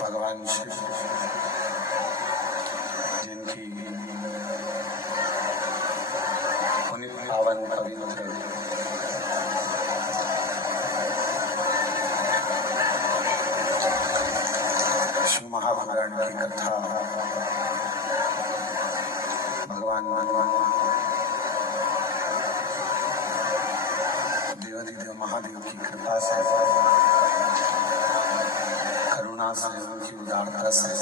भगवान शिव जिनकी पुनित पावन पवित्र शिव महापुराण की कथा भगवान देवाधिदेव महादेव की कृपा से करुणा से उनकी उदारता से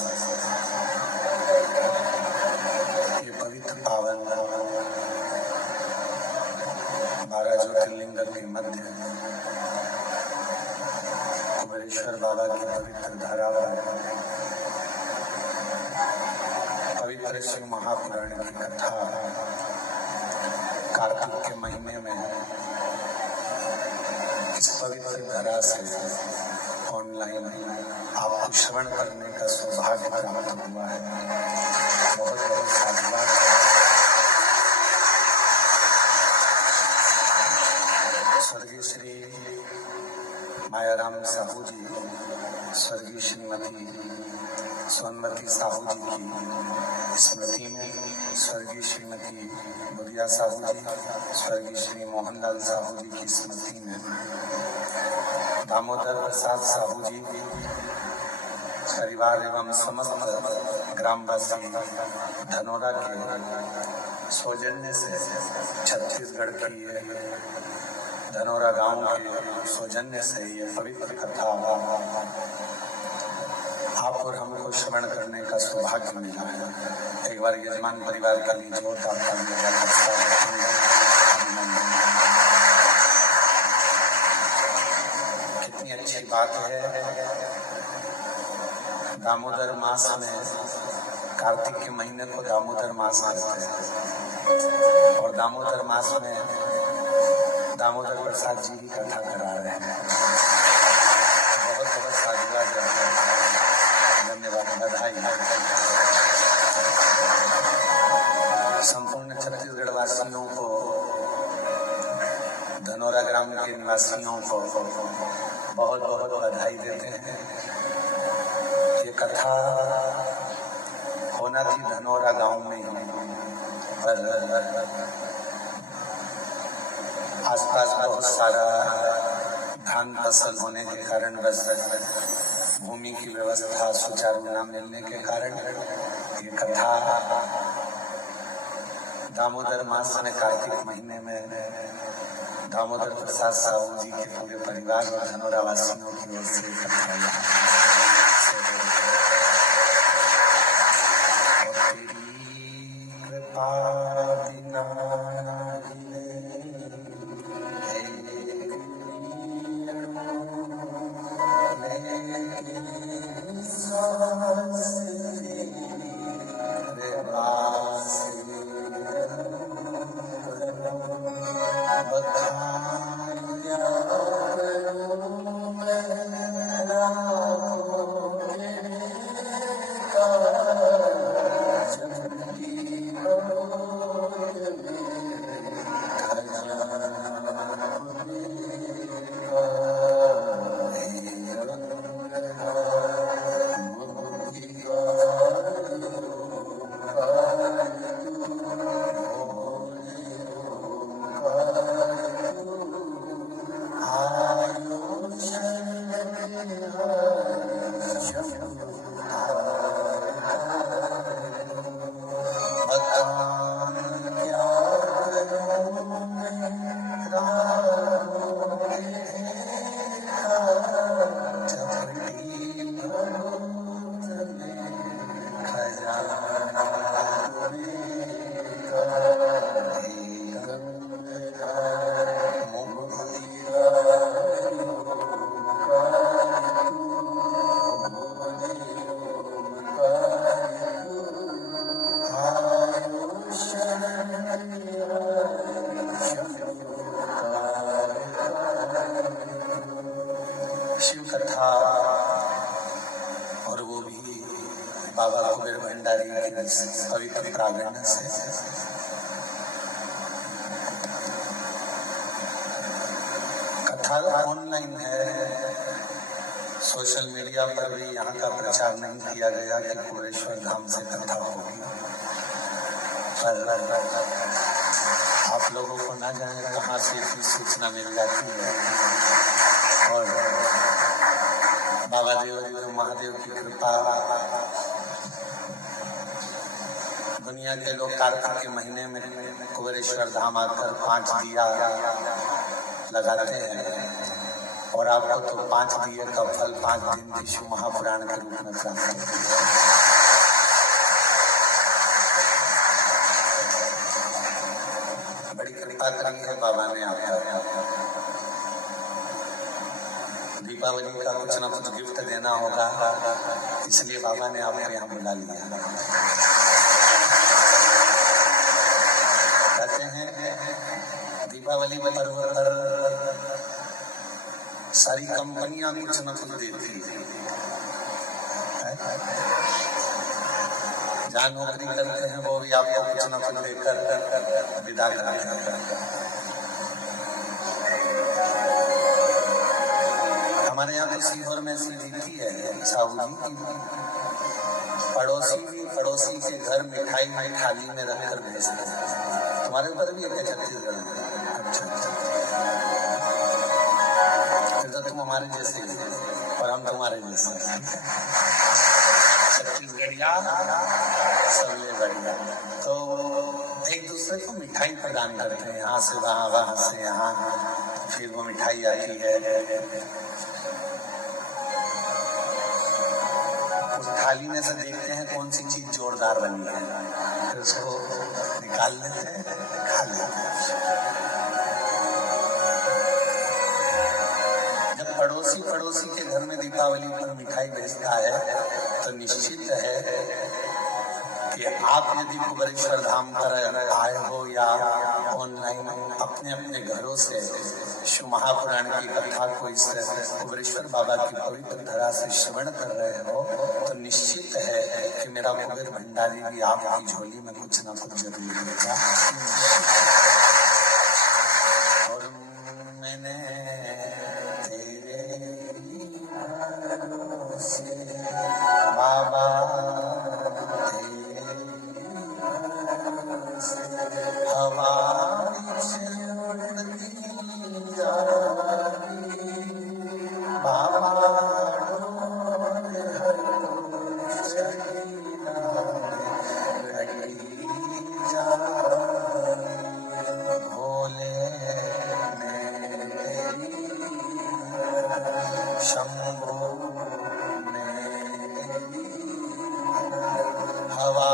ये पवित्र पावन 12 ज्योतिर्लिंग के मध्य कुबेरेश्वर बाबा की पवित्र धरा पर पवित्र शिव महापुराण की कथा कार्तिक के महीने में इस पवित्र धरा से ऑनलाइन आपको श्रवण करने का सौभाग्य प्राप्त हुआ है। बहुत बहुत साधुवाद। स्वर्गीय श्री मायाराम साहू जी, स्वर्गीय श्रीमती सोनमती साहू जी की स्मृति में, स्वर्गीय श्रीमती बुधिया साहू जी, स्वर्गीय श्री मोहनलाल साहू जी की स्मृति में, दामोदर प्रसाद साहू जी परिवार एवं समस्त ग्रामवासी धनोरा के सौजन्य से छत्तीसगढ़ की धनोरा गांव के सौजन्य से ये पवित्र कथा आप और हमको श्रवण करने का सौभाग्य मिला है। एक बार यजमान परिवार के लिए जोरदार तालियों का कितनी अच्छी बात है। दामोदर मास में कार्तिक के महीने को दामोदर मास कहते हैं और दामोदर मास में दामोदर प्रसाद जी की कथा करा रहे हैं। बहुत बहुत साधुवाद, धन्यवाद, बधाई। संपूर्ण छत्तीसगढ़ वासियों को, धनोरा ग्राम के निवासियों को बहुत बहुत बधाई देते हैं। ये कथा होना थी धनोरा गांव में ही, पर आसपास बहुत सारा धान फसल होने के कारण, बस भूमि की व्यवस्था सुचारू न मिलने के कारण ये कथा दामोदर मास में कार्तिक महीने में दामोदर प्रसाद साहू जी के पूरे परिवार और धनोरा वासियों की ओर से कथा बता कथा, और वो भी बाबा कुबेर भंडारी के पवित्र प्रांगण से। कथा ऑनलाइन है, सोशल मीडिया पर भी यहाँ का प्रचार नहीं किया गया कि कुबेरेश्वर धाम से कथा होगी, पर आप लोगों को ना जाने कहाँ से इतनी सूचना मिल जाती है। और बाबा देव महादेव की कृपा, दुनिया के लोग कार्तिक के महीने में कुबेरेश्वर धाम आकर 5 दिया लगाते हैं, और आपको तो 5 दिए का फल 5 दिन की शिव महापुराण के रूप में प्राप्त है। बड़ी कृपा करी है बाबा ने आपका। दीपावली का कुछ ना कुछ गिफ्ट देना होगा, इसलिए बाबा ने आपको यहाँ बुला लिया। कहते हैं दीपावली पर्व पर सारी कंपनियां कुछ न कुछ देती है। जहाँ नौकरी करते हैं वो भी आपको कुछ न कुछ देकर विदा करते हैं। हमारे यहाँ तो सीहोर में ऐसी रीति है साहू जी की, पड़ोसी के घर मिठाई थाली में रखकर भेजते हैं। तुम्हारे ऊपर भी है छत्तीसगढ़ में? अच्छा, तो तुम हमारे जैसे और हम तुम्हारे जैसे। छत्तीसगढ़िया सबले बढ़िया। तो एक दूसरे को मिठाई प्रदान करते हैं, यहाँ से वहाँ, वहाँ से यहाँ, फिर वो मिठाई आती है। उस थाली में से देखते हैं कौन सी चीज जोरदार बनी है, फिर उसको निकाल लेते हैं, खा लेते हैं। पड़ोसी के घर में दीपावली पर मिठाई भेजता है तो निश्चित है कि आप यदि कुबेरेश्वर धाम पर आए हो या ऑनलाइन अपने अपने घरों से शिव महापुराण की कथा को इस कुबेरेश्वर बाबा की पवित्र धरा से श्रवण कर रहे हो, तो निश्चित है कि मेरा कुबेर भंडारी भी आपकी झोली में कुछ ना कुछ जरूर देगा। और मैंने बाबा हवा बाबा भोले शंभो हवा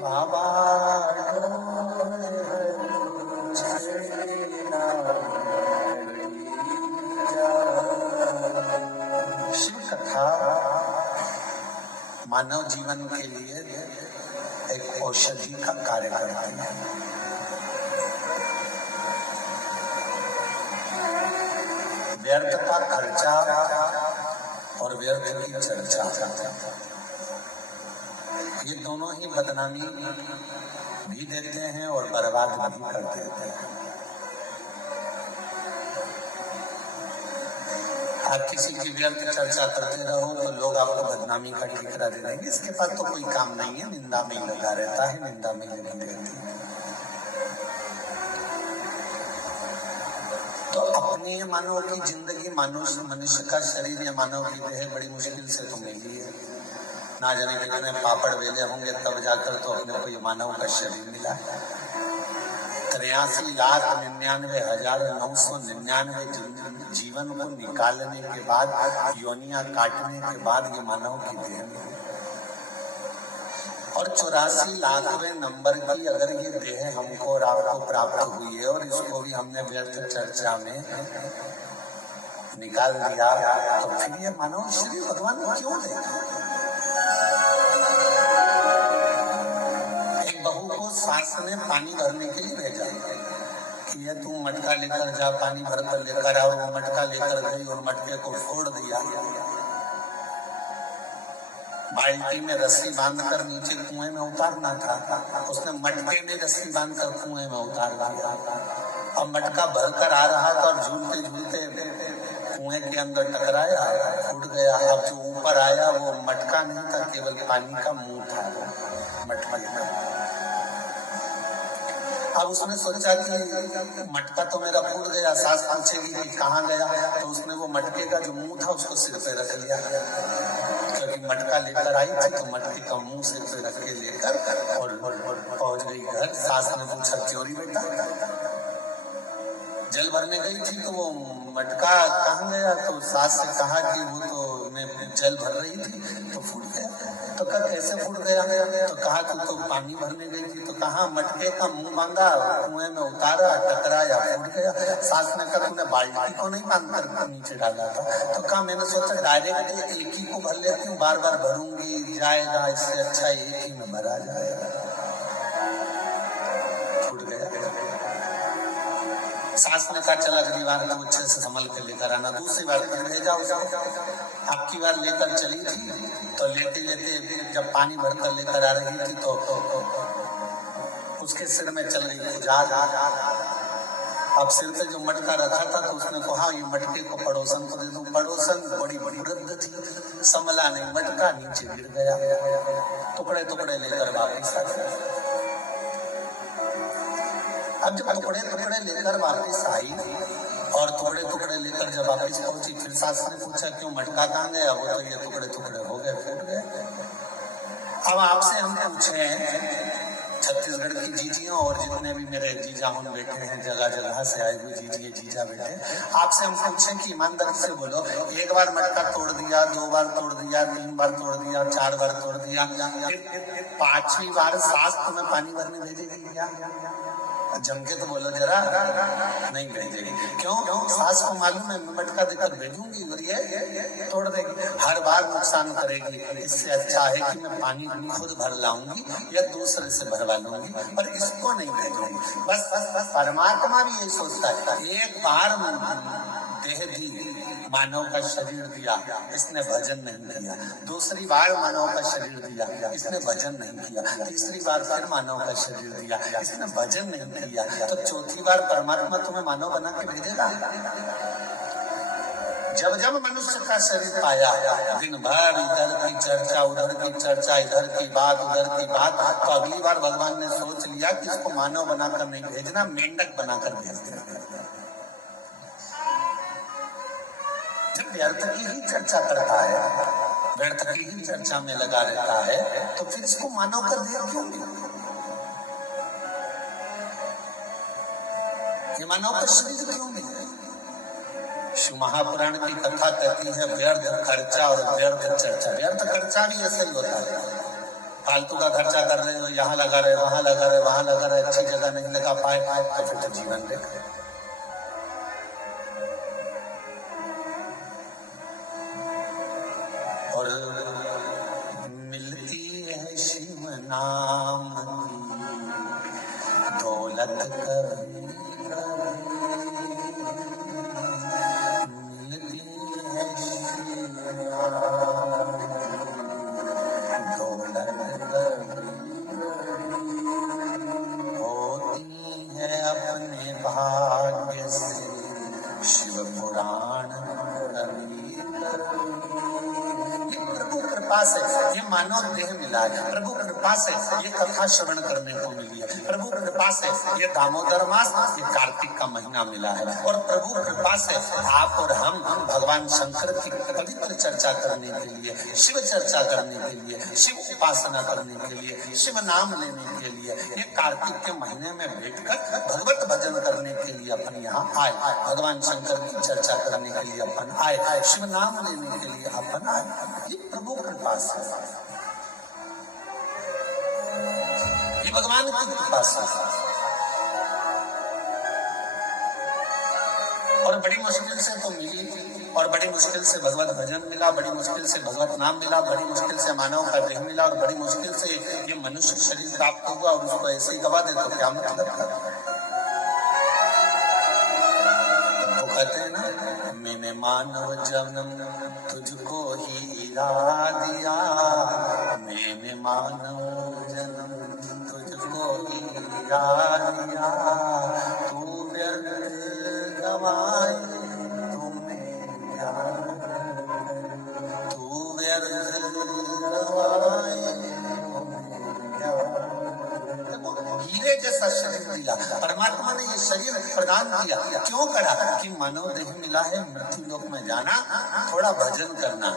बाबा शिव कथा मानव जीवन के लिए एक औषधि का कार्य करती है। व्यर्थ का खर्चा और व्यर्थ की चर्चा, ये दोनों ही बदनामी भी देते हैं और बर्बाद भी कर देते हैं। आप किसी की व्यर्थ चर्चा करते रहो तो लोग आपको बदनामी का ठिकरा दे देंगे, इसके पास तो कोई काम नहीं है, निंदा में लगा रहता है, निंदा में लगी रहती है। तो अपनी मानव की जिंदगी, मनुष्य का शरीर या मानव की देह बड़ी मुश्किल से तो मिली है। ना जाने कितने पापड़ वेले होंगे तब जाकर तो अपने को ये मानव का शरीर मिला। 83,99,999 जीवन को निकालने के बाद, योनियां काटने के बाद ये मानव की देह मिली। और 84 लाखवें नंबर की अगर ये देह हमको और आपको प्राप्त हुई है और इसको भी हमने व्यर्थ चर्चा में निकाल दिया, तो फिर ये मानव शरीर भगवान को क्यों देगा? एक बहू को सांस में पानी भरने के लिए भेजा कि ये तू मटका लेकर जा, पानी भर कर लेकर आओ। वो मटका लेकर गई और मटके को फोड़ दिया, बाल्टी में रस्सी बांधकर नीचे कुएं में उतारना था, उसने मटके में रस्सी बांधकर कुएं में उतार दिया। अब मटका भरकर आ रहा था और झूलते झूलते कुएं के अंदर टकराया, फूट गया। अब जो ऊपर आया वो मटका नहीं था, केवल पानी का मुंह था मटके का। अब उसने सोचा कि मटका तो मेरा फूट गया, सास पूछेगी कि कहाँ गया, तो उसने वो मटके का जो मुंह था उसको सिर पे रख लिया, क्योंकि मटका लेकर आई थी तो मटके का मुंह सिर पे रख के लेकर और पहुंच गई घर। सास ने पूछा क्यों री बेटा, जल भरने गई थी तो वो मटका कहाँ गया? तो सास से कहा कि वो तो मैं जल भर रही थी तो फूट गया। तो कहा कैसे फूट गया? तो कहा तो पानी भरने गई थी। तो कहा मटके का मुंह बांधा, कुएं में उतारा, टकराया, फूट गया। सास ने कहा तूने बाल्टी को नहीं बांध कर नीचे डाला था? तो कहा मैंने सोचा डायरेक्ट एक ही को भर लेती हूँ, बार बार भरूंगी जाएगा, इससे अच्छा एक ही में भरा जाएगा। फूट गया। सास ने कहा चल अगली बार को अच्छे से संभल के लेकर आना। दूसरी बार फिर भेजा उसको। आपकी बार लेकर चली थी तो लेते लेते जब पानी भरकर लेकर आ रही थी तो उसके सिर में चल गई जाग। अब सिर पे जो मटका रखा था तो उसने कहा ये मटके को पड़ोसन को दे दूं। पड़ोसन बड़ी वृद्ध थी, संभला नहीं, मटका नीचे गिर गया, टुकड़े टुकड़े लेकर वापिस आ गया। अब जब टुकड़े टुकड़े लेकर वापिस आई और टुकड़े टुकड़े लेकर जब वापिस पहुंची, फिर सास ने पूछा क्यों मटका कहाँ गया? वो तो ये टुकड़े टुकड़े हो गए, फूट गए। अब आपसे हम पूछे छत्तीसगढ़ की जीजियों और जितने भी मेरे जीजा उन बैठे हैं, जगह जगह से आए हुए जीजिए जीजा बेटे, आपसे हम पूछें कि ईमानदारी से बोलो, एक बार मटका तोड़ दिया, 2 बार तोड़ दिया, 3 बार तोड़ दिया, 4 बार तोड़ दिया, फिर 5वीं बार सास तुम्हें पानी भरने भेजेगी क्या? जम के तो बोलो जरा, नहीं भेजेगी। क्यों? सास को मालूम है मैं मटका देकर भेजूंगी और ये तोड़ देगी, हर बार नुकसान करेगी। इससे अच्छा है कि मैं पानी खुद भर लाऊंगी या दूसरे से भरवा लूंगी, पर इसको नहीं भेजूंगी। बस बस बस परमात्मा भी यही सोचता है, एक बार देह दी, मानव का शरीर दिया, इसने भजन नहीं किया। दूसरी बार मानव का शरीर दिया, इसने भजन नहीं किया। तीसरी बार फिर मानव का शरीर दिया, इसने भजन नहीं किया। तो चौथी बार परमात्मा तुम्हें मानव बना के भेजेगा। जब जब मनुष्य का शरीर पाया, दिन भर इधर की चर्चा, उधर की चर्चा, इधर की बात, उधर की बात, तो अगली बार भगवान ने सोच लिया कि इसको मानव बनाकर नहीं भेजना, मेंढक बनाकर भेज देना। जब व्यर्थ की ही चर्चा करता है, व्यर्थ की ही चर्चा में लगा रहता है, तो फिर इसको मानव का देह क्यों नहीं? ये मानव का शरीर क्यों नहीं? शिव महापुराण की कथा कहती है व्यर्थ खर्चा और व्यर्थ चर्चा। व्यर्थ खर्चा भी ऐसा ही होता है, फालतू का खर्चा कर रहे हो, यहाँ लगा रहे, वहां लगा रहे, वहां लगा रहे, अच्छी जगह नहीं लगा पाए तो फिर तो जीवन देख। और मिलती है शिव नाम की दौलत कभी मिलती है शिव नाम दौलत होती है अपने भाग्य से शिव पुराण कृपा से ये मानव देह मिला है, प्रभु कृपा से ये कथा श्रवण करने को मिली है, प्रभु कृपा से ये दामोदर मास, ये कार्तिक का महीना मिला है, और प्रभु कृपा से आप और हम भगवान शंकर की पवित्र चर्चा करने के लिए, शिव चर्चा करने के लिए, शिव उपासना करने के लिए, शिव नाम लेने के लिए, ये कार्तिक के महीने में बैठकर भगवत भजन करने के लिए अपन यहाँ आए, भगवान शंकर की चर्चा करने के लिए अपन आए, शिव नाम लेने के लिए अपन आए। ये प्रभु कृपा से, ये भगवान की कृपा से। और बड़ी मुश्किल से तो मिली, और बड़ी मुश्किल से भगवत भजन मिला, बड़ी मुश्किल से भगवत नाम मिला, बड़ी मुश्किल से मानव का देह मिला, और बड़ी मुश्किल से ये मनुष्य शरीर प्राप्त हुआ और उसको ऐसे ही गवा दे तो क्या मतलब? कहते हैं ना, मैंने मानव जन्म तुझको ही ला दिया, मैंने मानव जन्म तुझको ही ला दिया, तू व्यर्थ गवाए तुमने क्या, तू व्यर्थ गवाए हीरे जैसा शरीर दिया परमात्मा ने, ये शरीर प्रदान किया क्यों करा कि मानव देह मिला है मृत्यु लोक में जाना, थोड़ा भजन करना।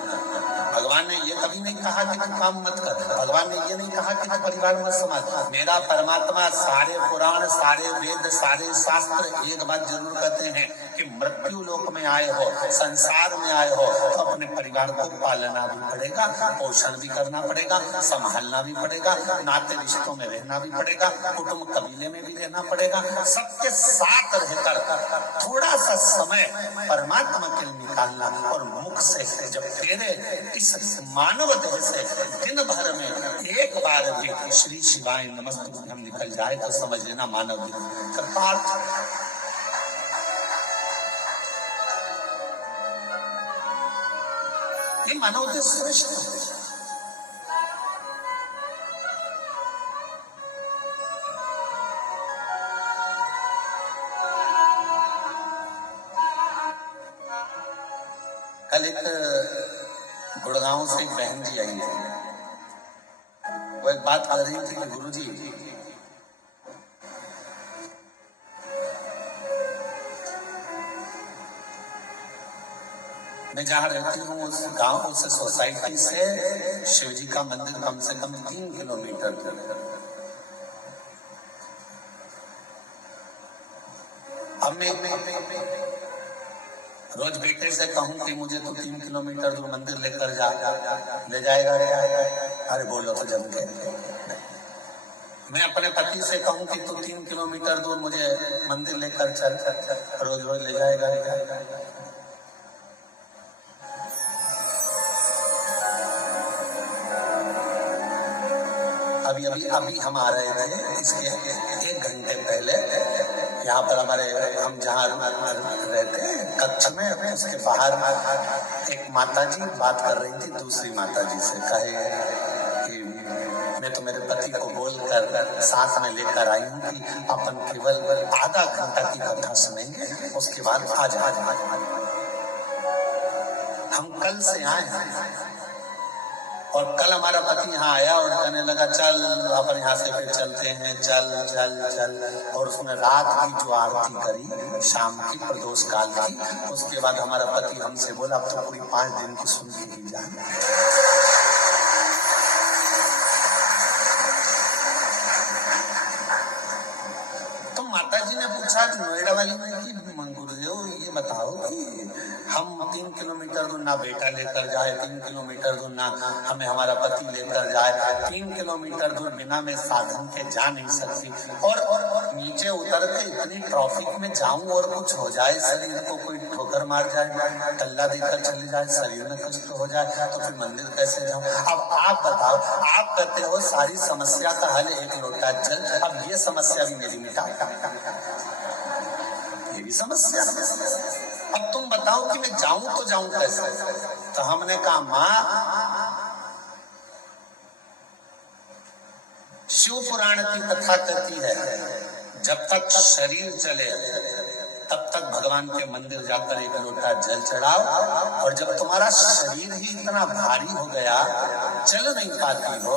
भगवान ने ये कभी नहीं कहा कि तू काम मत कर, भगवान ने ये नहीं कहा कि तू परिवार मत संभाल। मेरा परमात्मा सारे पुराण, सारे वेद, सारे शास्त्र एक बात जरूर कहते हैं कि मृत्यु लोक में आए हो, संसार में आए हो, तो अपने परिवार को पालना भी पड़ेगा, पोषण भी करना पड़ेगा, संभालना भी पड़ेगा, नाते रिश्तों में रहना भी पड़ेगा, कुटुंब कबीले में भी रहना पड़ेगा, सबके साथ रहकर थोड़ा सा समय परमात्मा के लिए निकालना, और मुख से जब तेरे इस मानव देह से दिन भर में एक बार भी श्री शिवाय नमस्तुभ्यं हम निकल जाए तो समझ लेना मानव देह कृतार्थ। ये मानव देह श्रेष्ठ है। कल एक गुड़गांव से एक बहन जी आई थी, वो एक बात कर रही थी कि गुरुजी मैं जहाँ रहती हूँ उस गांव, उस सोसाइटी से शिव जी का मंदिर कम से कम 3 किलोमीटर दूर है। अब मैं रोज बेटे से कहूँ कि मुझे तो 3 किलोमीटर दूर मंदिर लेकर जा, ले जाएगा रे? अरे बोलो तो जम के। मैं अपने पति से कहूँ कि तू 3 किलोमीटर दूर मुझे मंदिर लेकर चल, रोज रोज ले जाएगा रे? अभी हम आ रहे थे, इसके 1 घंटे पहले यहाँ पर हमारे, हम जहाँ रहते हैं कच्छ में, हमें उसके बाहर एक माताजी बात कर रही थी दूसरी माताजी से, कहे कि मैं तो मेरे पति को बोलकर साथ में लेकर आई हूँ कि अपन केवल आधा घंटा की कथा सुनेंगे, उसके बाद आ जाए। हम कल से आए हैं और कल हमारा पति यहाँ आया और कहने लगा चल अपन यहाँ से फिर चलते हैं, चल चल चल। और उसने रात की जो आरती करी शाम की प्रदोष काल की, उसके बाद हमारा पति हमसे बोला अब तो पूरी 5 दिन की सुन के ही जाए। तो माता जी ने पूछा कि नोएडा वाली में कि गुरुदेव ये बताओ कि हम 3 किलोमीटर दूर ना बेटा लेकर जाए, 3 किलोमीटर दूर ना हमें हमारा पति लेकर जाए, 3 किलोमीटर दूर बिना मैं साधन के जा नहीं सकती, और नीचे उतर के इतनी ट्रैफिक में जाऊं और कुछ हो जाए, शरीर को कोई ठोकर मार जाए, टल्ला देकर चले जाए, शरीर में कुछ तो हो जाए, तो फिर मंदिर कैसे जाऊं? अब आप बताओ, आप कहते हो सारी समस्या का हल 1 लोटा जल, अब ये समस्या भी मेरी मिटा, ये भी समस्या। अब तुम बताओ कि मैं जाऊं तो जाऊं कैसे? तो हमने कहा माँ, शिव पुराण की कथा कहती है जब तक शरीर चले तब तक भगवान के मंदिर जाकर 1 लोटा जल चढ़ाओ, और जब तुम्हारा शरीर ही इतना भारी हो गया, चल नहीं पाती हो,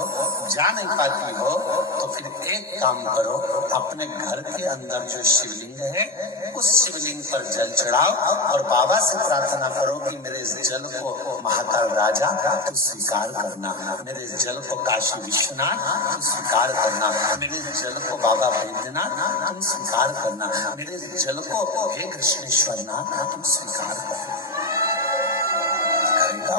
जा नहीं पाती हो, तो फिर एक काम करो, अपने घर के अंदर जो शिवलिंग है उस शिवलिंग पर जल चढ़ाओ और बाबा से प्रार्थना करो कि मेरे इस जल को महाकाल राजा तू स्वीकार करना, मेरे इस जल को काशी विश्वनाथ तू स्वीकार करना, मेरे इस जल को बाबा वैद्यनाथ तुम स्वीकार करना, मेरे इस जल को हे कृष्णेश्वर नाथ तुम स्वीकार करो। करेगा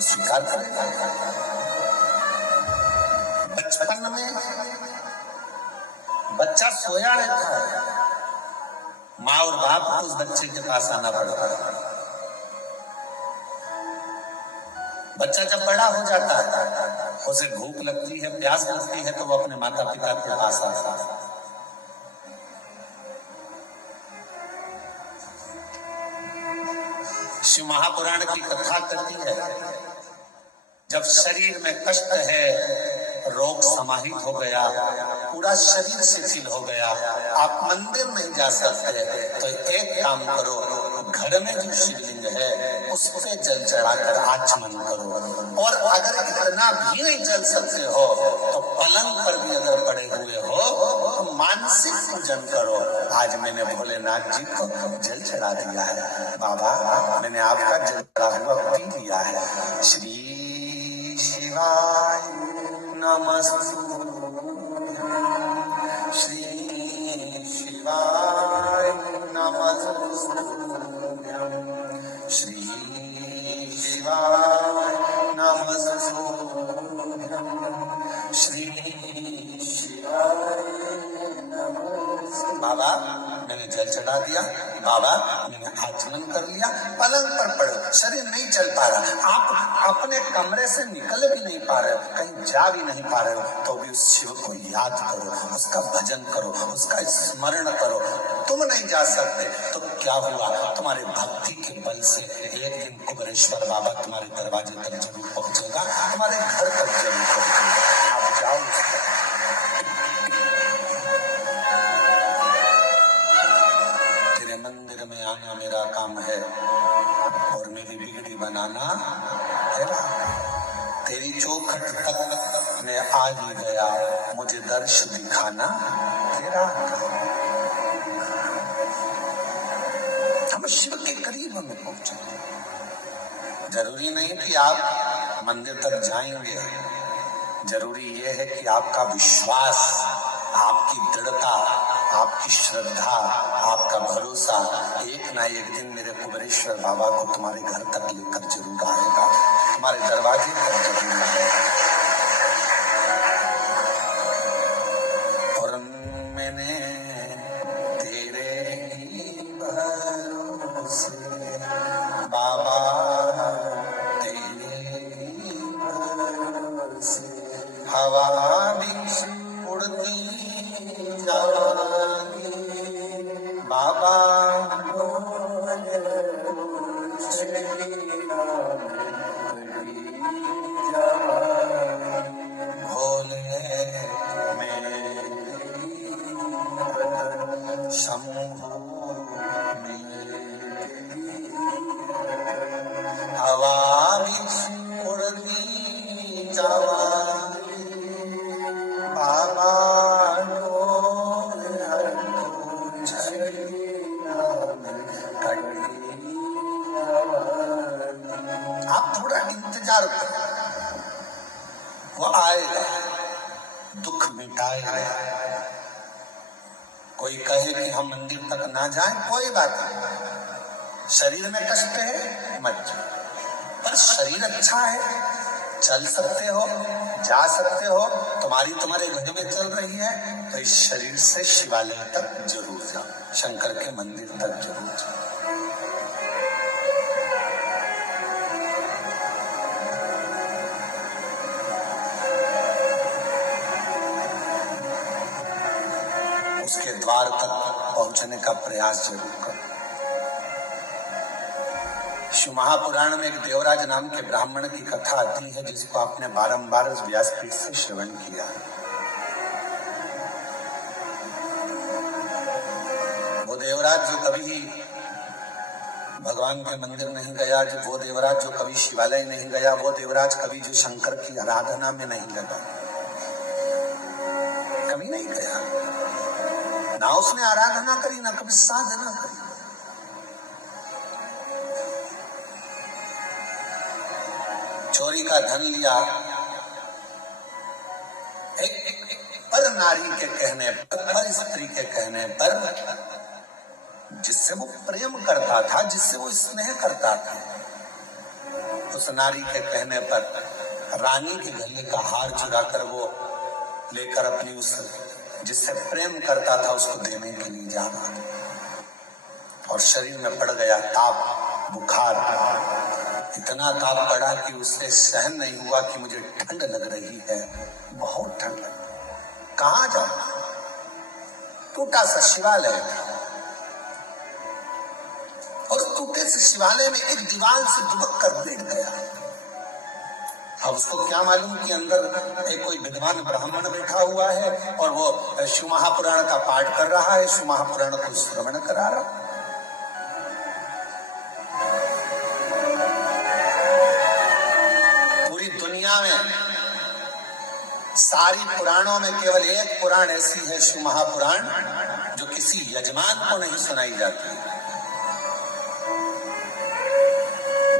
स्वीकार करेगा। बचपन में बच्चा सोया रहता है, माँ और बाप को उस बच्चे के पास आना पड़ता है। बच्चा जब बड़ा हो जाता है, उसे भूख लगती है, प्यास लगती है, तो वो अपने माता पिता के पास आता है। शिव महापुराण की कथा कहती है, जब शरीर में कष्ट है, रोग समाहित हो गया, पूरा शरीर शिथिल हो गया, आप मंदिर नहीं जा सकते, तो एक काम करो, घर में जो शिवलिंग है उस पे जल चढ़ाकर आचमन करो। और अगर इतना भी नहीं चल सकते हो तो पलंग पर भी अगर पड़े हुए हो तो मानसिक पूजन करो। आज मैंने भोलेनाथ जी को जल चढ़ा दिया है, बाबा मैंने आपका जल चढ़ा हुआ पी लिया है। श्री शिवाय नमस्तुभ्यं, श्री शिवाय नमस्तुभ्यं, श्री शिवाय नमस्तुभ्यं, श्री शिवाय नमस्तुभ्यं। बाबा मैंने जल चढ़ा दिया, बाबा मैंने आचमन कर लिया, पलंग पर पड़े, शरीर नहीं चल पा रहा, आप अपने कमरे से निकल भी नहीं पा रहे हो, कहीं जा भी नहीं पा रहे हो, तो भी उस शिव को याद करो, उसका भजन करो, उसका स्मरण करो। तुम नहीं जा सकते तो क्या हुआ, तुम्हारे भक्ति के बल से एक दिन कुबेरेश्वर बाबा तुम्हारे दरवाजे तक जरूर पहुंचेगा, तुम्हारे घर तक जरूर पहुंचेगा। आप जाओ उसका। मंदिर में आना मेरा काम है और मेरी बिगड़ी बनाना तेरा। तेरी चौखट तक मैं आ ही गया, मुझे दर्श दिखाना तेरा। हम शिव के करीब हमें पहुंचे। जरूरी नहीं कि आप मंदिर तक जाएंगे, जरूरी यह है कि आपका विश्वास, आपकी दृढ़ता, आपकी श्रद्धा, आपका भरोसा एक ना एक दिन मेरे कुबेरेश्वर बाबा को तुम्हारे घर तक लेकर जरूर आएगा, तुम्हारे दरवाजे पर जरूर आएगा। और मैंने तेरे ही भरोसे बाबा, तेरे ही भरोसे हवा भी उड़ती जाएगी, बाबा भोले शंभू हवा भी उड़ती जाएगी, बाबा आप थोड़ा इंतजार करो, वो आएगा, दुख मिटाएगा। कोई कहे कि हम मंदिर तक ना जाएं, कोई बात नहीं, शरीर में कष्ट है मत जाओ, पर शरीर अच्छा है, चल सकते हो, जा सकते हो, तुम्हारे घर में चल रही है, तो इस शरीर से शिवालय तक जरूर जाओ, शंकर के मंदिर तक जरूर जाओ। उसके द्वार तक पहुंचने का प्रयास जरूर करो। शिव महापुराण में एक देवराज नाम के ब्राह्मण की कथा आती है, जिसको आपने बारंबार व्यासपीठ से श्रवण किया। वो देवराज जो कभी भगवान के मंदिर नहीं गया, वो देवराज जो कभी शिवालय नहीं गया, वो देवराज कभी जो शंकर की आराधना में नहीं लगा, कभी नहीं गया, ना उसने आराधना करी, ना कभी साधना करी। चोरी का धन लिया, पर नारी के कहने पर, स्त्री के कहने पर, जिससे वो प्रेम करता था, जिससे वो स्नेह करता था, उस नारी के कहने पर रानी के गले का हार चुरा कर वो लेकर अपनी उस जिससे प्रेम करता था उसको देने के लिए जा रहा था, और शरीर में पड़ गया ताप, बुखार, इतना ताप पड़ा कि उससे सहन नहीं हुआ कि मुझे ठंड लग रही है, बहुत ठंड लग। कहां जाऊं? टूटा सा शिवालय था और टूटे से शिवालय में एक दीवार से दुबक कर बैठ गया। अब उसको क्या मालूम कि अंदर एक कोई विद्वान ब्राह्मण बैठा हुआ है और वो शिव महापुराण का पाठ कर रहा है, शिव महापुराण को श्रवण करा रहा। पूरी दुनिया में सारी पुराणों में केवल एक पुराण ऐसी है, शिव महापुराण, जो किसी यजमान को नहीं सुनाई जाती,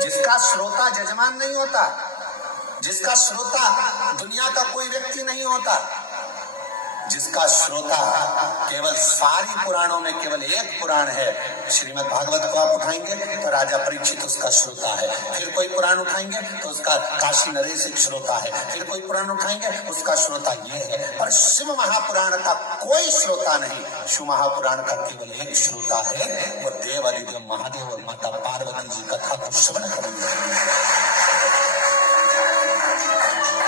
जिसका श्रोता यजमान नहीं होता, जिसका श्रोता दुनिया का कोई व्यक्ति नहीं होता, जिसका श्रोता केवल सारी पुराणों में केवल एक पुराण है। श्रीमद् भागवत को आप उठाएंगे तो राजा परीक्षित उसका श्रोता है, फिर कोई पुराण उठाएंगे तो उसका काशी नरेश एक श्रोता है, फिर कोई पुराण उठाएंगे उसका श्रोता ये है। और शिव महापुराण का कोई श्रोता नहीं, शिव महापुराण का केवल एक श्रोता है, वो देव अधिदेव महादेव और माता पार्वती जी कथा को श्रवण करेंगे।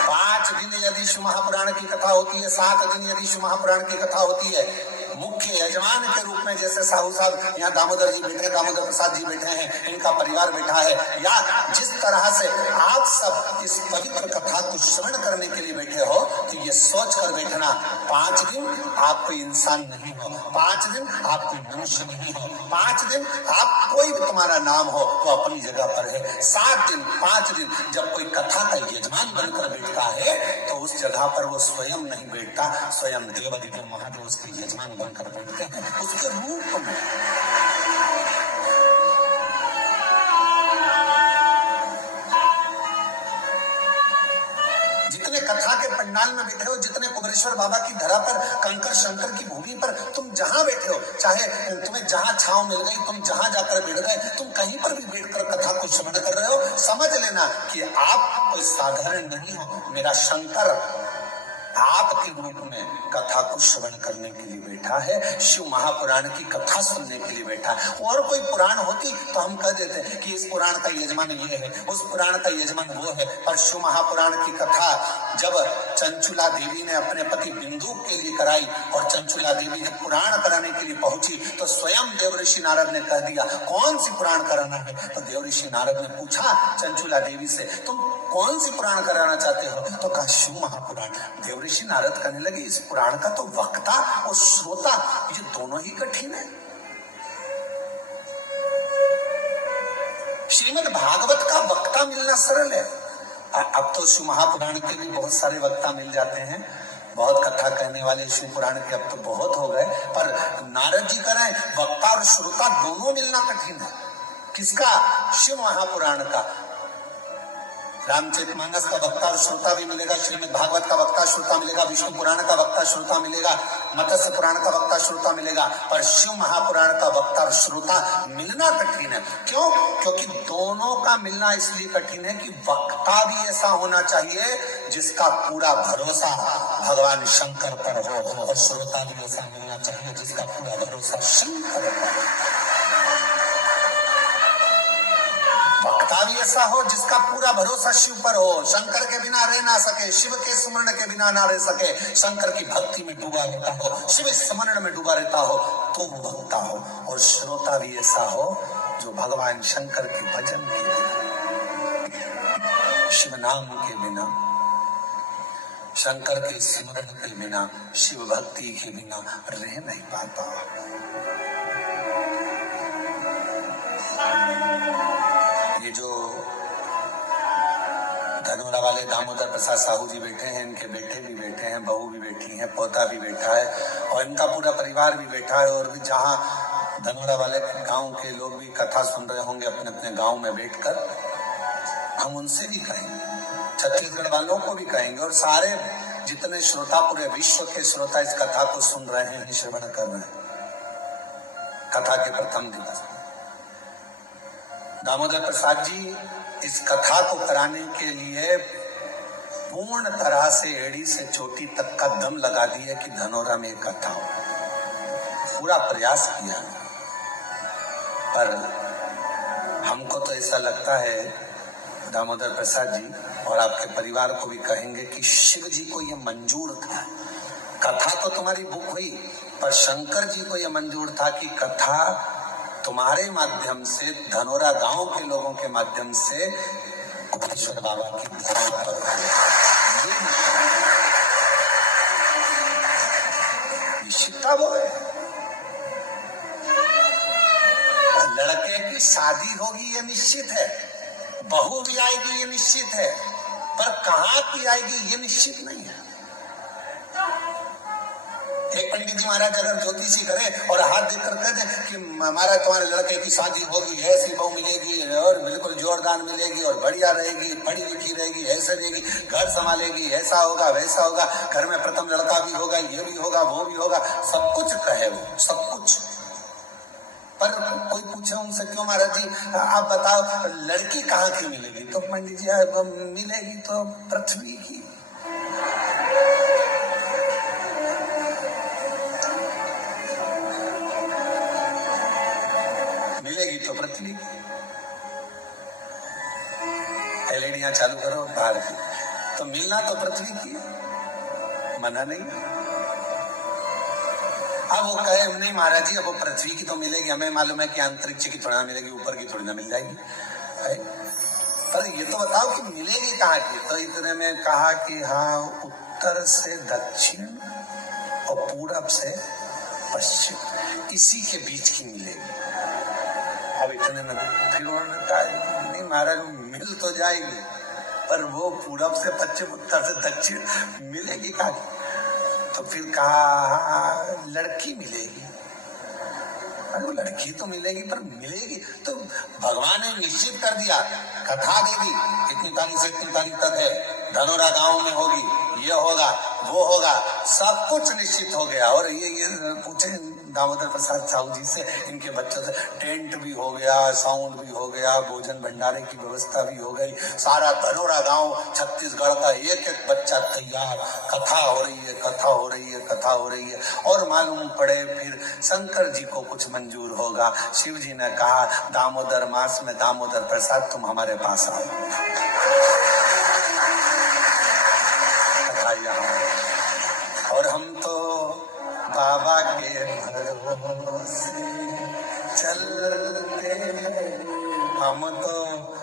5 दिन यदि शिव महापुराण की कथा होती है, 7 दिन यदि शिव महापुराण की कथा होती है, मुख्य यजमान के रूप में जैसे साहू साहब यहाँ दामोदर जी बैठे, दामोदर प्रसाद जी बैठे हैं, इनका परिवार बैठा है, या जिस तरह से आप सब इस पवित्र कथा को श्रवण करने के लिए बैठे हो, तो ये सोच कर बैठना 5 दिन आप कोई इंसान नहीं हो, 5 दिन आप कोई मनुष्य नहीं हो, 5 दिन आप कोई भी तुम्हारा नाम हो तो अपनी जगह पर है। 7 दिन 5 दिन जब कोई कथा का यजमान बनकर बैठता है तो उस जगह पर वो स्वयं नहीं बैठता, स्वयं देवाधिदेव महादेव उसके यजमान बनकर बैठते हैं, उसके रूप में। जितने कथा के पंडाल में बैठे हो, जितने कुबेरेश्वर बाबा की धरा पर, कंकर शंकर की भूमि पर तुम जहां बैठे हो, चाहे तुम्हें जहां छांव मिल गई, तुम जहां जाकर बैठ गए, तुम कहीं पर भी बैठकर कथा को श्रवण कर रहे हो, समझ लेना कि आप कोई साधारण नहीं हो। मेरा शंकर आपके रूप में कथा को श्रवण करने के लिए बैठा है, शिव महापुराण की कथा सुनने के लिए बैठा है। और कोई पुराण होती तो हम कह देते कि इस पुराण का यजमान ये है, उस पुराण का यजमान वो है, पर शिव महापुराण की कथा जब चंचुला देवी ने अपने पति बिंदु के लिए कराई और चंचुला देवी जब पुराण कराने के लिए पहुंची तो स्वयं देवऋषि नारद ने कह दिया कौन सी पुराण कराना है। तो देवऋषि नारद ने पूछा चंचुला देवी से, तुम कौन सी पुराण कराना चाहते हो? तो कहा शिव महापुराण। देवऋषि नारद कहने लगे इस पुराण का तो वक्ता और श्रोता ये दोनों ही कठिन है। श्रीमद् भागवत का वक्ता मिलना सरल है। अब तो शिव महापुराण के भी बहुत सारे वक्ता मिल जाते हैं, बहुत कथा कहने वाले शिव पुराण के अब तो बहुत हो गए, पर नारद जी कह रहे हैं वक्ता और श्रोता दोनों मिलना कठिन है। किसका? शिव महापुराण का। रामचरितमानस का वक्ता और श्रोता भी मिलेगा, श्रीमद् भागवत का वक्ता श्रोता मिलेगा, विष्णु पुराण का वक्ता श्रोता मिलेगा, मत्स्य पुराण का वक्ता श्रोता मिलेगा, पर शिव महापुराण का वक्ता और श्रोता मिलना कठिन है। क्यों? क्योंकि दोनों का मिलना इसलिए कठिन है कि वक्ता भी ऐसा होना चाहिए जिसका पूरा भरोसा भगवान शंकर पर हो, और श्रोता भी ऐसा मिलना चाहिए जिसका पूरा भरोसा शंकर पर। वक्ता भी ऐसा हो जिसका पूरा भरोसा शिव पर हो, शंकर के बिना रह ना सके, शिव के स्मरण के बिना ना रह सके, शंकर की भक्ति में डूबा रहता हो, शिव स्मरण में डूबा रहता हो, तो वो वक्ता हो। और श्रोता भी ऐसा हो जो भगवान शंकर के भजन के बिना, शिव नाम के बिना, शंकर के स्मरण के बिना, शिव भक्ति के बिना रह नहीं पाता। ये जो धनोरा वाले दामोदर प्रसाद साहू जी बैठे हैं, इनके बेटे भी बैठे हैं, बहू भी बैठी है, पोता भी बैठा है और इनका पूरा परिवार भी बैठा है। और भी जहाँ धनोरा वाले गांव के लोग भी कथा सुन रहे होंगे अपने अपने गांव में बैठकर, हम उनसे भी कहेंगे, छत्तीसगढ़ वालों को भी कहेंगे, और सारे जितने श्रोता पूरे विश्व के श्रोता इस कथा को सुन रहे हैं, श्रवण कर रहे हैं। कथा के प्रथम दिवस दामोदर प्रसाद जी इस कथा को कराने के लिए पूर्ण तरह से एड़ी से चोटी तक का दम लगा दिए कि धनोरा में कथा हो। पूरा प्रयास किया, पर हमको तो ऐसा लगता है दामोदर प्रसाद जी और आपके परिवार को भी कहेंगे कि शिव जी को ये मंजूर था। कथा तो तुम्हारी बुक हुई, पर शंकर जी को ये मंजूर था कि कथा तुम्हारे माध्यम से, धनोरा गांव के लोगों के माध्यम से गोपेश्वर बाबा की ध्यान पर निश्चितता वो है। लड़के की शादी होगी ये निश्चित है, बहू भी आएगी ये निश्चित है, पर कहां की आएगी ये निश्चित नहीं है। एक पंडित जी महाराज अगर ज्योतिषी करे और हाथ देकर कह दे कि महाराज तुम्हारे लड़के की शादी होगी, ऐसी बहू मिलेगी और बिल्कुल जोरदार मिलेगी और बढ़िया रहेगी, पढ़ी लिखी रहेगी, ऐसे रहेगी, घर संभालेगी, ऐसा होगा वैसा होगा, घर में प्रथम लड़का भी होगा, ये भी होगा वो भी होगा, सब कुछ कहे वो, सब कुछ। पर कोई पूछे उनसे क्यों महाराज जी आप बताओ लड़की कहाँ की मिलेगी, तो पंडित जी मिलेगी तो पृथ्वी की। मिलेगी तो पृथ्वी की। एलईडियां चालू करो बाहर की, तो मिलना तो पृथ्वी की, मना नहीं। अब वो कहे नहीं महाराज जी अब वो पृथ्वी की तो मिलेगी, हमें मालूम है कि अंतरिक्ष की थोड़ी ना मिलेगी, ऊपर की थोड़ी ना मिल जाएगी, पर ये तो बताओ कि मिलेगी कहाँ की। तो इतने में कहा कि हाँ उत्तर से दक्षिण और पूरब से पश्चिम, इसी के बीच की मिलेगी। अब इतने में फिर उन्होंने कहा नहीं महाराज मिल तो जाएगी, पर वो पूरब से पश्चिम उत्तर से दक्षिण मिलेगी कहाँ की। तो फिर कहा लड़की मिलेगी। अरे लड़की तो मिलेगी पर मिलेगी तो भगवान ने निश्चित कर दिया, कथा दे दी, इतनी तारीख से इतनी तारीख तक है, धनोरा गांव में होगी, ये होगा वो होगा, सब कुछ निश्चित हो गया। और ये पूछे दामोदर प्रसाद साहू जी से, इनके बच्चों से, टेंट भी हो गया, साउंड भी हो गया, भोजन भंडारे की व्यवस्था भी हो गई, सारा धनोरा गांव छत्तीसगढ़ का एक एक बच्चा तैयार, कथा हो रही है, कथा हो रही है, कथा हो रही है। और मालूम पड़े फिर शंकर जी को कुछ मंजूर होगा। शिव जी ने कहा दामोदर मास में दामोदर प्रसाद तुम हमारे पास आओ, कथा यहाँ। और हम तो बाबा के भरोसे चलते हैं, हम तो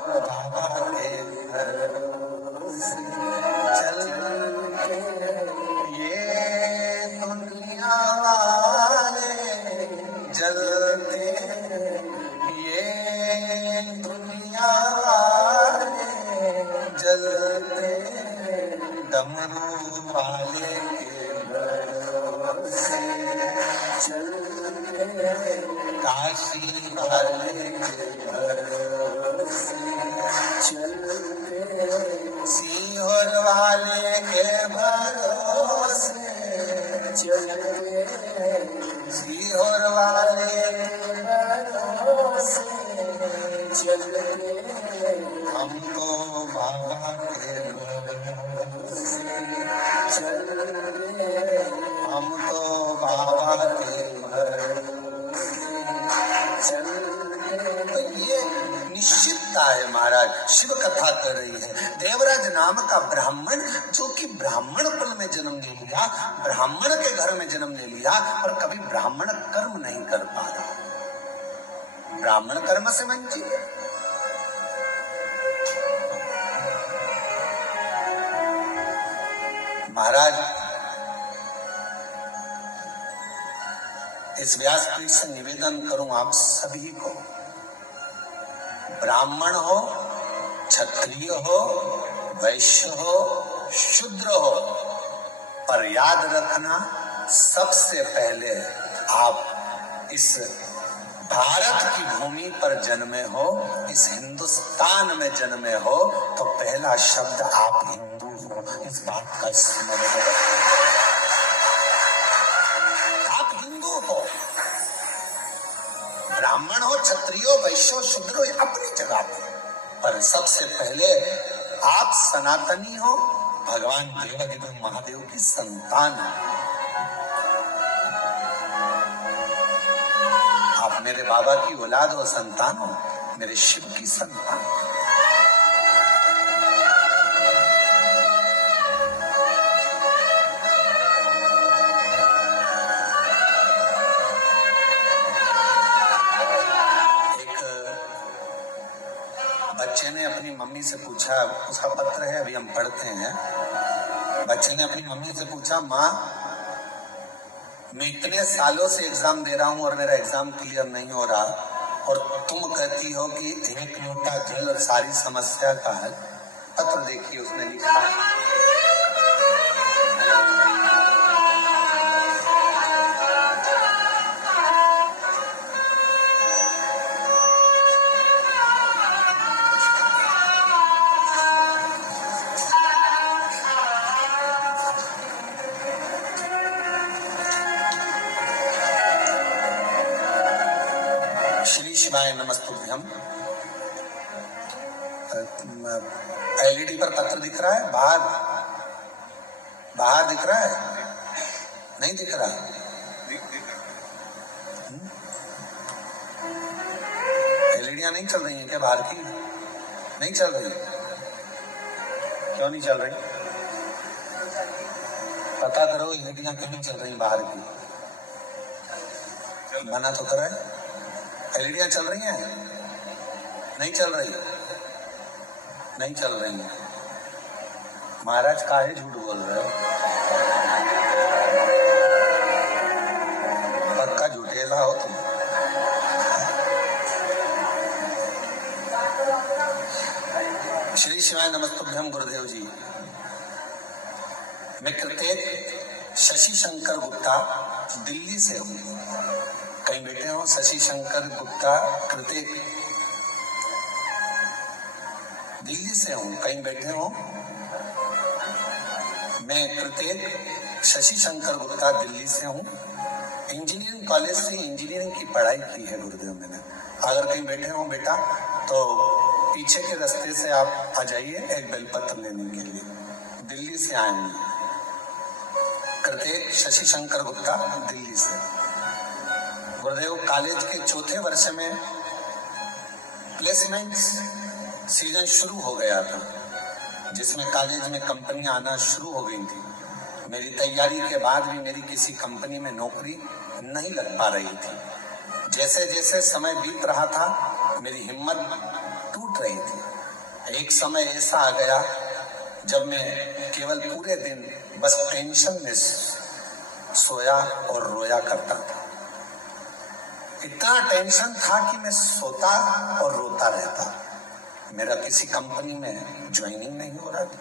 बाबा के भरोसे चलते हैं, ये दुनिया वाले जलते हैं, ये दुनिया वाले जलते हैं, डमरू वाले के भरोसे चलते हैं, काशी वाले के भरोसे चलते हैं, सीहोर वाले के भरोसे चलते हैं, सीहोर वाले के भरोसे चलते हैं, हम तो बाबा के भरोसे चलते हैं, हम तो बाबा के भरोसे चलते हैं। तो ये निश्चितता है महाराज, शिव कथा कर रही है। देवराज नाम का ब्राह्मण जो कि ब्राह्मण कुल में जन्म ले लिया, ब्राह्मण के घर में जन्म ले लिया, और कभी ब्राह्मण कर्म नहीं कर पा रहा, ब्राह्मण कर्म से वंचित है। महाराज इस व्यासपीठ से निवेदन करूं आप सभी को, ब्राह्मण हो, क्षत्रिय हो, वैश्य हो, शूद्र हो, पर याद रखना सबसे पहले आप इस भारत की भूमि पर जन्मे हो, इस हिंदुस्तान में जन्मे हो, तो पहला शब्द आप हिंदू हो, इस बात का स्मरण रखें। आप हिंदू हो, ब्राह्मण हो, क्षत्रिय हो, वैश्य हो, शूद्र हो, अपनी जगह पर सबसे पहले आप सनातनी हो, भगवान देवाधिदेव महादेव की संतान हो। आप मेरे बाबा की औलाद हो, संतान हो, मेरे शिव की संतान। बच्चे ने अपनी मम्मी से पूछा, उसका पत्र है अभी हम पढ़ते हैं। बच्चे ने अपनी मम्मी से पूछा, माँ मैं इतने सालों से एग्जाम दे रहा हूँ और मेरा एग्जाम क्लियर नहीं हो रहा, और तुम कहती हो कि एक लोटा जल और सारी समस्या का हल। पत्र देखिए उसने लिखा, श्री शिवाय नमस्तुभ्यम। एलईडी पर पत्र दिख रहा है? बाहर दिख रहा है? नहीं दिख रहा? एलईडियां नहीं चल रही हैं क्या बाहर की? नहीं चल रही? क्यों नहीं चल रही? पता करो एलईडियां क्यों नहीं चल रही बाहर की। मना तो करा है। एलईडियां चल रही हैं? नहीं चल रही? नहीं चल रही हैं। महाराज काहे झूठ बोल रहे हो? पक्का झूठेला हो तुम। श्री शिवाय नमस्तुभ्यम गुरुदेव जी। मैं कृत्येक शशि शंकर गुप्ता दिल्ली से हूँ। कहीं बैठे हो? शशि शंकर गुप्ता कृत्येक दिल्ली से हूँ। कहीं बैठे हो? मैं कृत्येक शशि शंकर गुप्ता दिल्ली से हूँ। इंजीनियरिंग कॉलेज से इंजीनियरिंग की पढ़ाई की है गुरुदेव मैंने। अगर कहीं बैठे हो बेटा तो पीछे के रास्ते से आप आ जाइए एक बेलपत्र लेने के लिए। दिल्ली से आए हैं। कृत्येक शशि शंकर गुप्ता दिल्ली से। गुरुदेव कॉलेज के चौथे वर्ष में प्लेसमेंट सीजन शुरू हो गया था, जिसमें कॉलेज में कंपनियां आना शुरू हो गई थी। मेरी तैयारी के बाद भी मेरी किसी कंपनी में नौकरी नहीं लग पा रही थी। जैसे जैसे समय बीत रहा था मेरी हिम्मत टूट रही थी। एक समय ऐसा आ गया जब मैं केवल पूरे दिन बस टेंशन में सोया और रोया करता था। इतना टेंशन था कि मैं सोता और रोता रहता। मेरा किसी कंपनी में ज्वाइनिंग नहीं हो रहा था।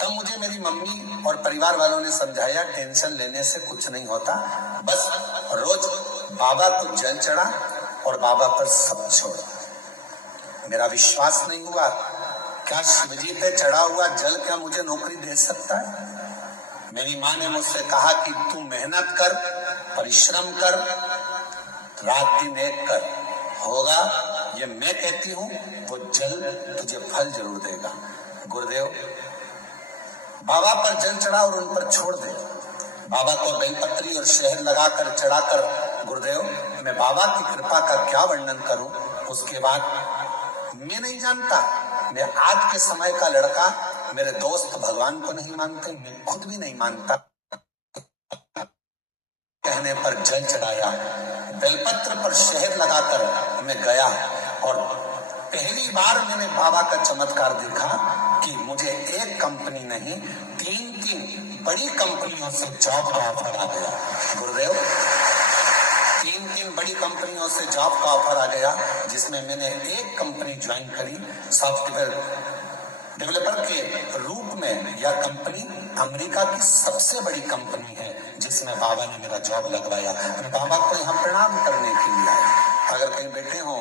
तब मुझे मेरी मम्मी और परिवार वालों ने समझाया टेंशन लेने से कुछ नहीं होता, बस रोज बाबा को जल चढ़ा और बाबा पर सब छोड़ा। मेरा विश्वास नहीं हुआ, क्या शिवजी पे चढ़ा हुआ जल क्या मुझे नौकरी दे सकता है? मेरी माँ ने मुझसे कहा कि तू मेहनत कर, परिश्रम कर, रात दिन एक कर, होगा। ये मैं कहती हूँ, वो जल तुझे फल जरूर देगा। गुरुदेव बाबा पर जल चढ़ा और उन पर छोड़ दे। बाबा को बेलपत्री और शहद लगाकर चढ़ाकर गुरुदेव मैं बाबा की कृपा का क्या वर्णन करूं। उसके बाद मैं नहीं जानता, मैं आज के समय का लड़का, मेरे दोस्त भगवान को नहीं मानते, मैं खुद भी नहीं मानता। कहने पर जल चढ़ाया, बेलपत्र पर शहद लगाकर मैं गया और पहली बार मैंने बाबा का चमत्कार देखा कि मुझे एक कंपनी नहीं 3 बड़ी कंपनियों से जॉब का ऑफर आ गया। गुरुदेव 3 बड़ी कंपनियों से जॉब का ऑफर आ गया, जिसमें मैंने एक कंपनी ज्वाइन करी सॉफ्टवेयर डेवलपर के रूप में। यह कंपनी अमेरिका की सबसे बड़ी कंपनी है, जिसमें बाबा ने मेरा जॉब लगवाया। मैं बाबा को यहाँ प्रणाम करने के लिए आया। अगर कहीं बैठे हो,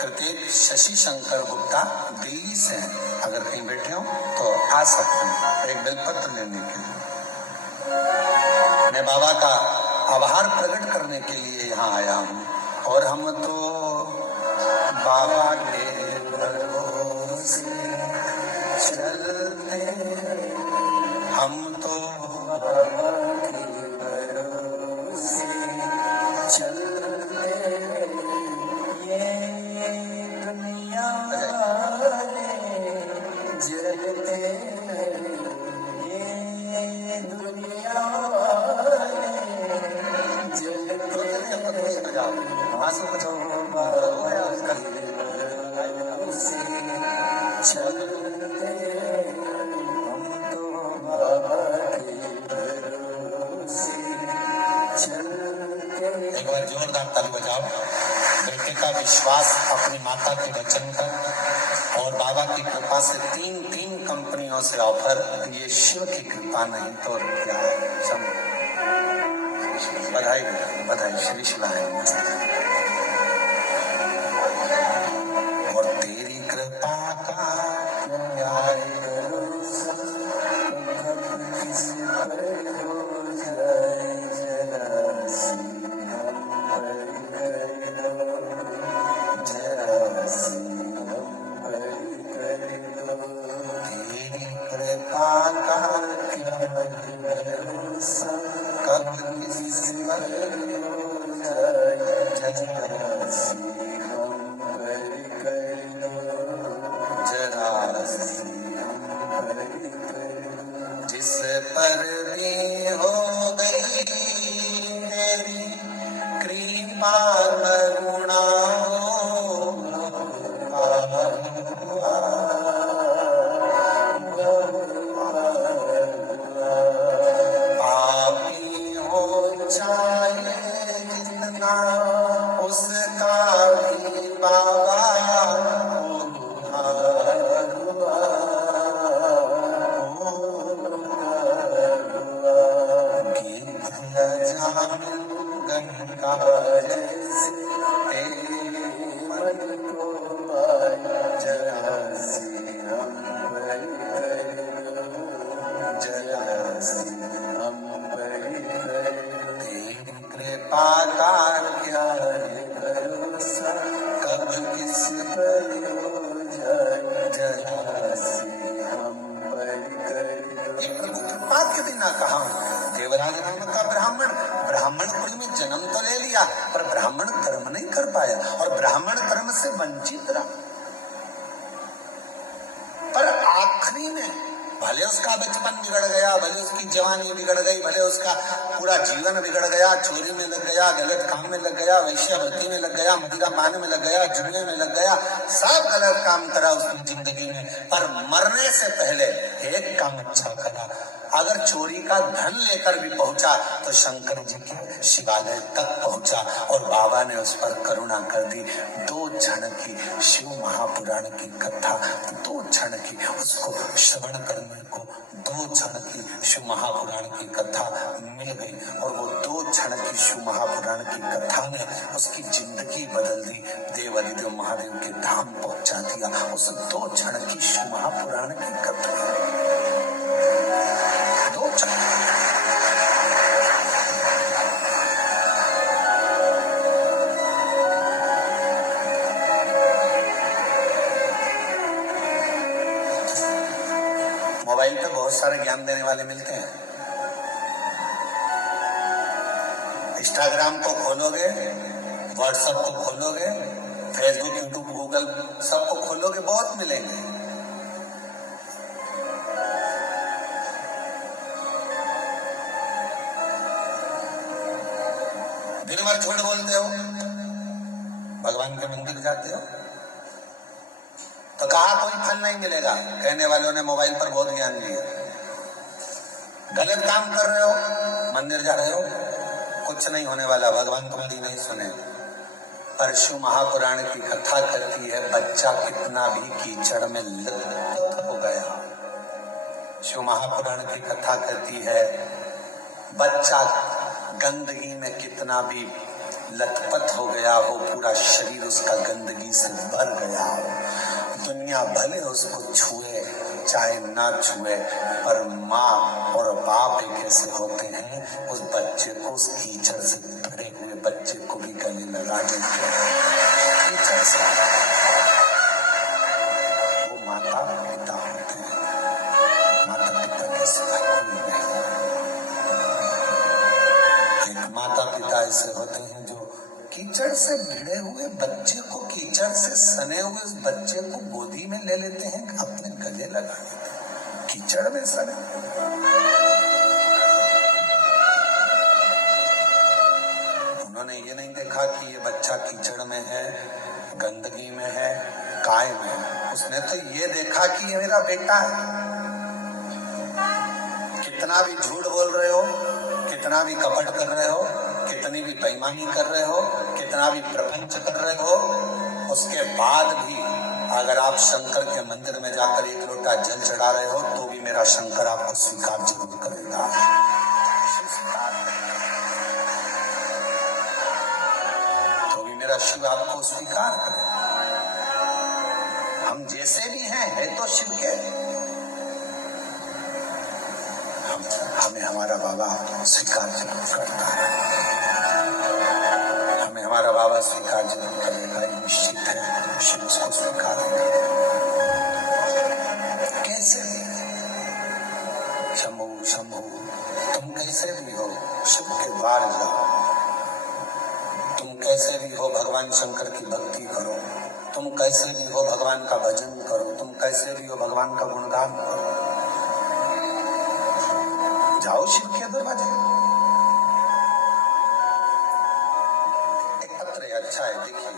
कृत्येक शशि शंकर गुप्ता दिल्ली से हैं, अगर कहीं बैठे हो तो आ सकते हैं एक बेलपत्र लेने के लिए। मैं बाबा का आभार प्रकट करने के लिए यहाँ आया हूँ। और हम तो बाबा के भरोसे चलते, हम तो बाबा के भरोसे चलते, ये दुनिया जलते, ये दुनिया जलते। विश्वास अपनी माता के वचन पर और बाबा की कृपा से तीन कंपनियों से ऑफर। ये शिव की कृपा नहीं तो क्या है। सब बधाई बधाई श्री शिवाय। और तेरी कृपा का जिस पर भी हो गई तेरी कृपा करुणा पापी हो चाहे जितना उसका भी बाबा देवराज नाम का ब्राह्मण कुल में जन्म तो ले लिया पर ब्राह्मण कर्म नहीं कर पाया और ब्राह्मण कर्म से वंचित रहा। पर आखिरी में भले उसका बचपन बिगड़ गया, भले उसकी जवानी बिगड़ गई, भले उसका पूरा जीवन बिगड़ गया, चोरी में लग गया, गलत काम में लग गया, वेश्यावृत्ति में लग गया, मदिरा पान में लग गया, जुए में लग गया, सब गलत काम करा उसने जिंदगी में। पर मरने से पहले एक काम अच्छा करा। अगर चोरी का धन लेकर भी पहुंचा तो शंकर जी के शिवालय तक पहुंचा और बाबा ने उस पर करुणा कर दी। 2 क्षण की शिव महापुराण की कथा, 2 क्षण की उसको श्रवण करने को 2 क्षण की शिव महापुराण की कथा मिल गई और वो 2 क्षण की शिव महापुराण की कथा ने उसकी जिंदगी बदल दी, देव अधिदेव महादेव के धाम पहुंचा दिया। उस 2 क्षण की शिव महापुराण की कथा मोबाइल पे बहुत सारे ज्ञान देने वाले मिलते हैं। इंस्टाग्राम को खोलोगे, व्हाट्सएप को खोलोगे, फेसबुक, यूट्यूब, गूगल सबको खोलोगे, बहुत मिलेंगे। दिन भर झूठ बोलते हो, भगवान के मंदिर जाते हो तो कहा कोई फल नहीं मिलेगा। कहने वालों ने मोबाइल पर बहुत ज्ञान दिया। गलत काम कर रहे हो, मंदिर जा रहे हो, कुछ नहीं होने वाला, भगवान तुम्हारी नहीं सुने। पर शिव महापुराण की कथा कहती है बच्चा कितना भी कीचड़ में लत हो गया। शिव महापुराण की कथा कहती है बच्चा गंदगी में कितना भी लथपथ हो गया हो, पूरा शरीर उसका गंदगी से भर गया हो, दुनिया भले उसको छुए चाहे ना छुए, पर माँ और बाप एक ऐसे होते हैं उस बच्चे को, उस कीचड़ से भरे हुए बच्चे को भी गले लगा देते हैं। कीचड़ से वो माता पिता होते हैं। माता पिता के सिवाय कोई नहीं। एक माता पिता ऐसे होते हैं जो कीचड़ से भिड़े हुए बच्चे को, कीचड़ से सने हुए उस बच्चे को गोदी में ले लेते हैं, अपने गले लगा लेते हैं, कीचड़ में सने। उन्होंने ये नहीं देखा कि ये बच्चा कीचड़ में है, गंदगी में है, काय में है। उसने तो ये देखा कि ये मेरा बेटा है। कितना भी झूठ बोल रहे हो, कितना भी कपट कर रहे हो, कितनी भी बेईमानी कर रहे हो, कितना भी प्रपंच कर रहे हो, उसके बाद भी अगर आप शंकर के मंदिर में जाकर एक लोटा जल चढ़ा रहे हो तो भी मेरा शंकर आपको स्वीकार जरूर करेगा। तो भी मेरा शिव आपको स्वीकार करेगा। हम जैसे भी हैं है तो शिव के, हमें हमारा बाबा स्वीकार जरूर करता है। हमें हमारा बाबा स्वीकार जरूर करेगा, ये निश्चित है। शिव उसको स्वीकार करेगा। कैसे भी शंभु शंभु, तुम कैसे भी हो शिव के द्वार जाओ। तुम कैसे भी हो भगवान शंकर की भक्ति करो। तुम कैसे भी हो भगवान का भजन करो। तुम कैसे भी हो भगवान का गुणगान करो। जाओ शिव के दरवाजे। एक पत्र है, अच्छा है, देखिए।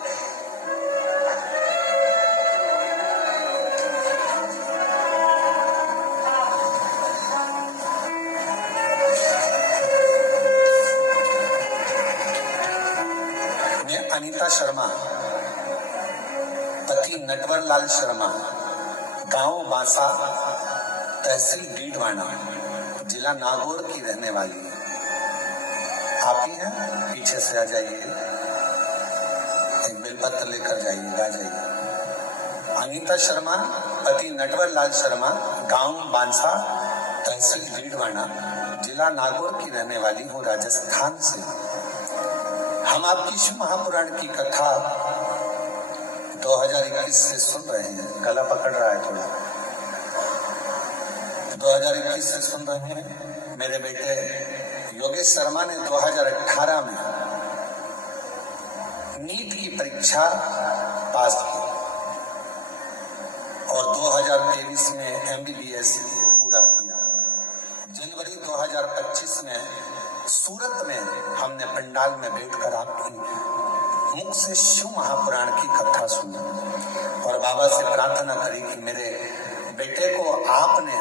मैं अनीता शर्मा, पति नटवर लाल शर्मा, गांव बांसा, तहसील डीडवाना, जिला नागौर की रहने वाली है। आप ही हैं, पीछे से आ जाइए, एक बेलपत्र लेकर जाइए, आ जाइए। अनीता शर्मा, पति नटवर लाल शर्मा, गांव बांसा, तहसील डीडवाना, जिला नागौर की रहने वाली हूँ, राजस्थान से। हम आपकी शिव महापुराण की कथा 2021 से सुन रहे हैं। गला पकड़ रहा है थोड़ा। 2021 से सुन रहे हैं। मेरे बेटे योगेश शर्मा ने 2018 में नीट की परीक्षा पास की और 2023 में MBBS पूरा किया। जनवरी 2025 में सूरत में हमने पंडाल में बैठकर आपकी मुख से शिव महापुराण की कथा सुनी और बाबा से प्रार्थना करी कि मेरे बेटे को आपने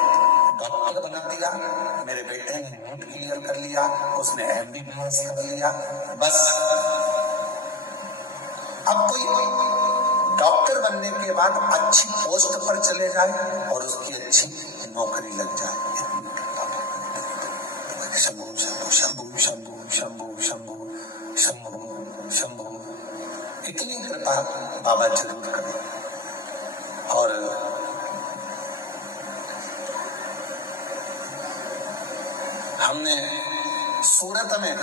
डॉक्टर बना दिया। मेरे बेटे ने नीट क्लियर कर लिया, उसने MBBS कर लिया। बस अब कोई डॉक्टर बनने के बाद अच्छी पोस्ट पर चले जाए और उसकी अच्छी नौकरी लग जाए। शंभु शंभु शंभु शंभु शंभु शंभु शंभु शंभु, इतनी कृपा बाबा जरूर करें। और हमने सूरत में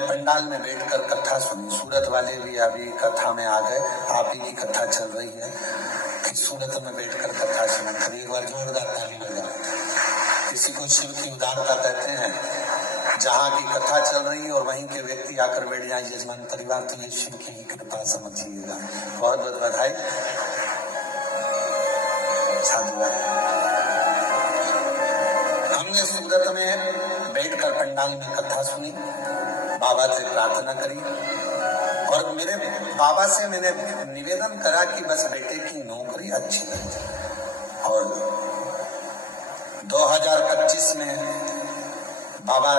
पंडाल में बैठकर कथा सुनी। सूरत वाले भी अभी कथा में आ गए। आप ही की कथा चल रही है कि सूरत में बैठकर कथा सुनी। कभी एक बार जोरदार ताली बजाओ। किसी को शिव की उदारता कहते हैं। जहाँ की कथा चल रही है और वहीं के व्यक्ति आकर बैठ जाए यजमान परिवार, तो ये शिव की कृपा समझिएगा। बहुत बहुत बधाई, साधुवाद। हमने सूरत में बैठकर पंडाल में कथा सुनी, बाबा से प्रार्थना करी और मेरे बाबा से मैंने निवेदन करा कि बस बेटे की नौकरी अच्छी लग जाए। और 2025 में बाबा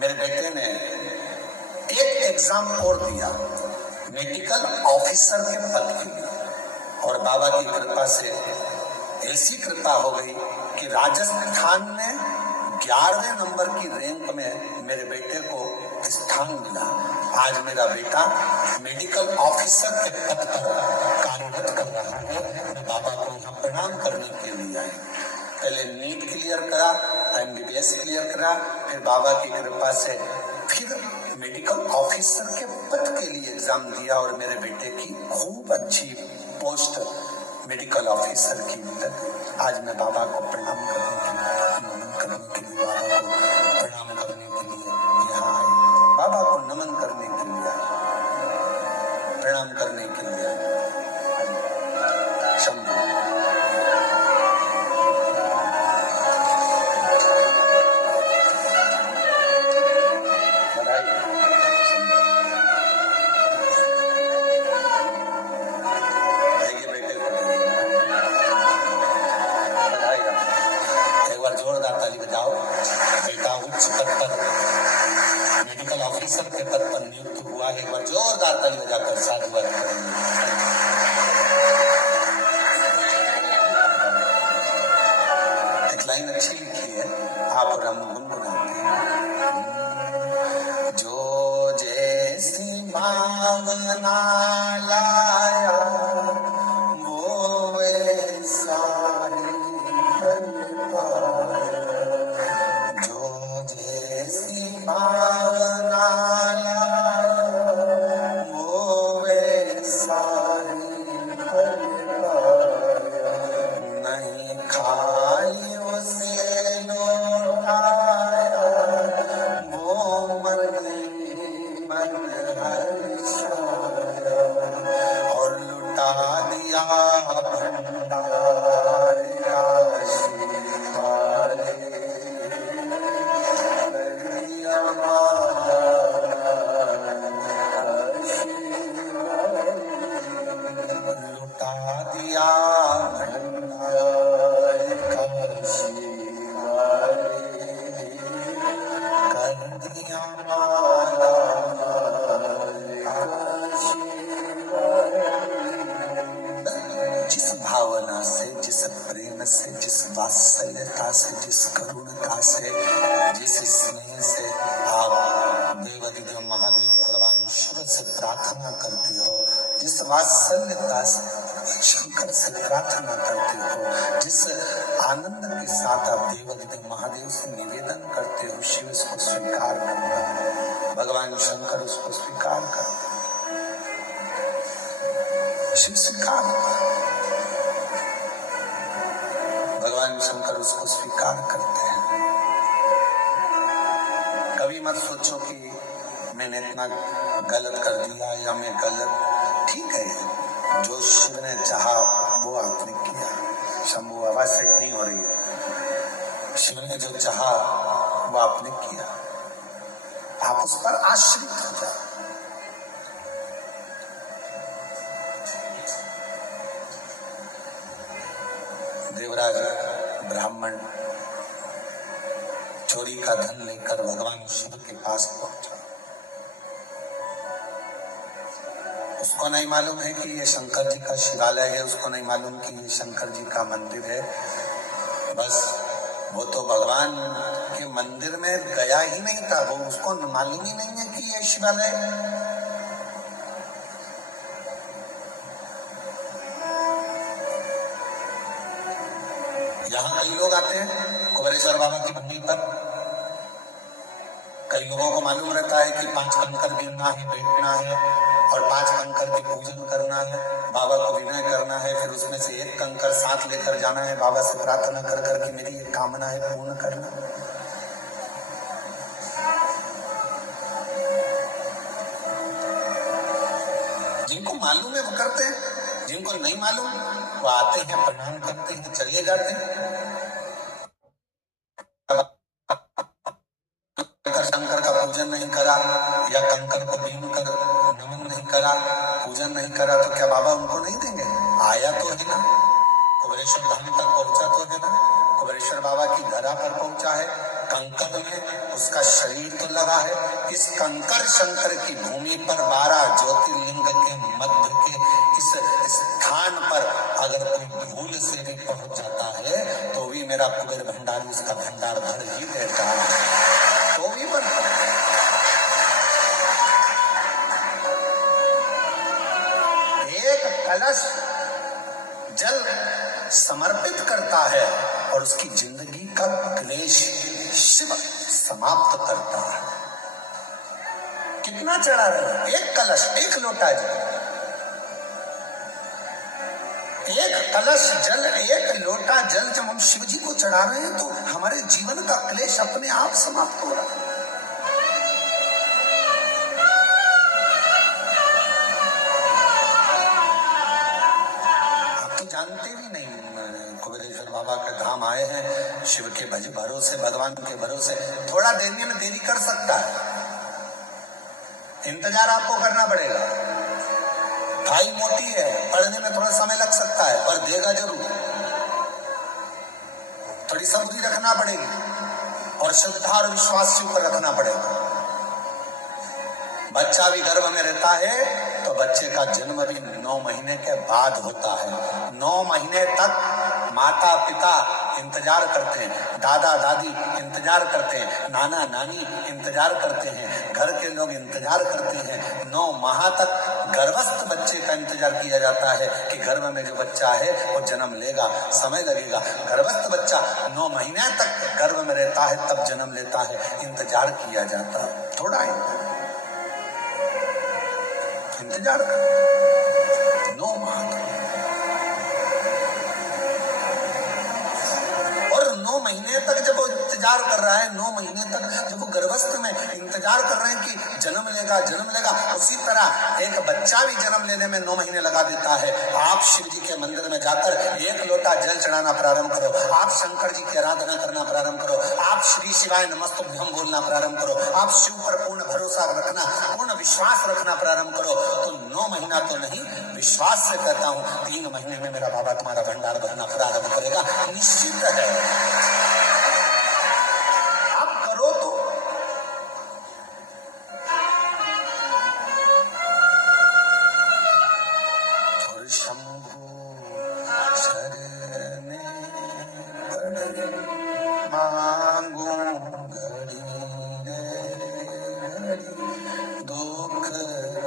मेरे बेटे ने एक एग्जाम और दिया मेडिकल ऑफिसर के पद के लिए और बाबा की कृपा से ऐसी कृपा हो गई कि राजस्थान में 11वें नंबर की रैंक में मेरे बेटे को स्थान मिला। आज मेरा बेटा मेडिकल ऑफिसर के पद पर कार्यरत कर रहा है। मैं बाबा को यहाँ प्रणाम करने के लिए आई। पहले नीट क्लियर करा, MBBS क्लियर करा, फिर बाबा की कृपा से फिर मेडिकल ऑफिसर के पद के लिए एग्जाम दिया और मेरे बेटे की खूब अच्छी पोस्ट मेडिकल ऑफिसर की मिलत। आज मैं बाबा को प्रणाम करने के लिए, नमन करने के लिए, बाबा को प्रणाम करने के लिए यहाँ आए। बाबा को नमन करने के लिए आए, प्रणाम करने के लिए आए। शंभु मेडिकल ऑफिसर के पद पर नियुक्त हुआ है। एक बार जोरदार ताली बजाकर साधुवाद। दिया भंडार काशी वाले, कर दिया माला काशी वाले। जिस भावना से, जिस प्रेम से, जिस वात्सल्यता से, जिस करुणता से, जिस स्नेह से आप देवाधिदेव महादेव भगवान शिव से प्रार्थना करते हो, जिस वात्सल्यता से शंकर से प्रार्थना करते हो, जिस आनंद के साथ आप देवाधिदेव महादेव से निवेदन करते हो, शिव इसको स्वीकार करता है, भगवान शंकर उसको स्वीकार करते हैं, शिव स्वीकार करता है, भगवान शंकर उसको स्वीकार करते हैं। कभी मत सोचो कि मैंने इतना गलत कर दिया या मैं गलत, ठीक है, जो शिव ने चाहा वो आपने किया। शंभू आवाज सेट नहीं हो रही है। शिव ने जो चाहा वो आपने किया, आप उस पर आश्रित हो जाओ। देवराज ब्राह्मण चोरी का धन लेकर भगवान शिव के पास पहुंचा। उसको नहीं मालूम है कि ये शंकर जी का शिवालय है, उसको नहीं मालूम कि ये शंकर जी का मंदिर है। बस वो तो भगवान के मंदिर में गया ही नहीं था, वो उसको मालूम ही नहीं है कि ये शिवालय है। यहाँ कई लोग आते हैं कुबेरेश्वर बाबा की भूमि पर। कई लोगों को मालूम रहता है कि 5 कंकर गिनना है, बैठना है और 5 कंकर की पूजन करना है, बाबा को विनय करना है, फिर उसमें से 1 कंकर साथ लेकर जाना है, बाबा से प्रार्थना कर कर कि मेरी ये कामना है पूर्ण करना। जिनको मालूम है वो करते हैं, जिनको नहीं मालूम वो आते हैं, प्रणाम करते हैं, चले जाते हैं। शंकर का पूजन नहीं करा या कंकर को बीन कर नमन नहीं करा, पूजन नहीं करा तो क्या बाबा उनको नहीं देंगे? आया तो है ना, कुबेरेश्वर धाम तक पहुंचा तो है ना, कुबेरेश्वर बाबा की धरा पर पहुंचा है, कंकर में उसका शरीर तो लगा है। इस कंकर शंकर की भूमि पर 12 ज्योतिर्लिंग के मध्य के इस स्थान पर अगर कोई भूल से भी पहुंच जाता है तो भी मेरा कुबेर भंडारी उसका भंडार भर ही देता है, तो भी बनता है। एक कलश जल समर्पित करता है और उसकी जिंदगी का क्लेश शिव समाप्त करता है। कितना चढ़ा रहे? एक कलश, एक लोटा जल, एक कलश जल, एक लोटा जल जब हम शिव जी को चढ़ा रहे हैं तो हमारे जीवन का क्लेश अपने आप समाप्त हो रहा है। आप तो जानते भी नहीं, कुबेरेश्वर बाबा के धाम आए हैं, शिव के भरोसे, भगवान के भरोसे थोड़ा देने में देरी कर सकता है, इंतजार आपको करना पड़ेगा। भाई मोटी है, पढ़ने में थोड़ा समय लग सकता है पर देगा जरूर। थोड़ी सब्री रखना पड़ेगी और श्रद्धा और विश्वास से ऊपर रखना पड़ेगा। बच्चा भी गर्भ में रहता है तो बच्चे का जन्म भी 9 महीने के बाद होता है। 9 महीने तक माता पिता इंतजार करते हैं, दादा दादी इंतजार करते हैं, नाना नानी इंतजार करते हैं, घर के लोग इंतजार करते हैं। 9 माह तक गर्भस्थ बच्चे का इंतजार किया जाता है कि गर्भ में जो बच्चा है वो जन्म लेगा, समय लगेगा। गर्भस्थ बच्चा 9 महीने तक गर्भ में रहता है तब जन्म लेता है, इंतजार किया जाता है। थोड़ा इंतजार कर 9 माह तक, और 9 महीने तक जब वो इंतजार कर रहा है, 9 महीने तक जब वो गर्भस्थ में इंतजार कर रहे हैं कि जन्म लेगा, जन्म लेगा, उसी तरह एक बच्चा भी जन्म लेने में 9 महीने लगा देता है। आप शिव जी के मंदिर में जाकर एक लोटा जल चढ़ाना प्रारंभ करो, आप शंकर जी की आराधना करना प्रारंभ करो, आप श्री शिवाय नमस्तुभ्यम बोलना प्रारंभ करो, आप शिव पर पूर्ण भरोसा रखना, पूर्ण विश्वास रखना प्रारंभ करो, तो 9 महीना तो नहीं, विश्वास से कहता हूं 3 महीने में मेरा बाबा तुम्हारा भंडार भरना प्रारंभ करेगा, निश्चित है। आप करो तो। शंभु शरणे पड़े मांगू घड़ी दुख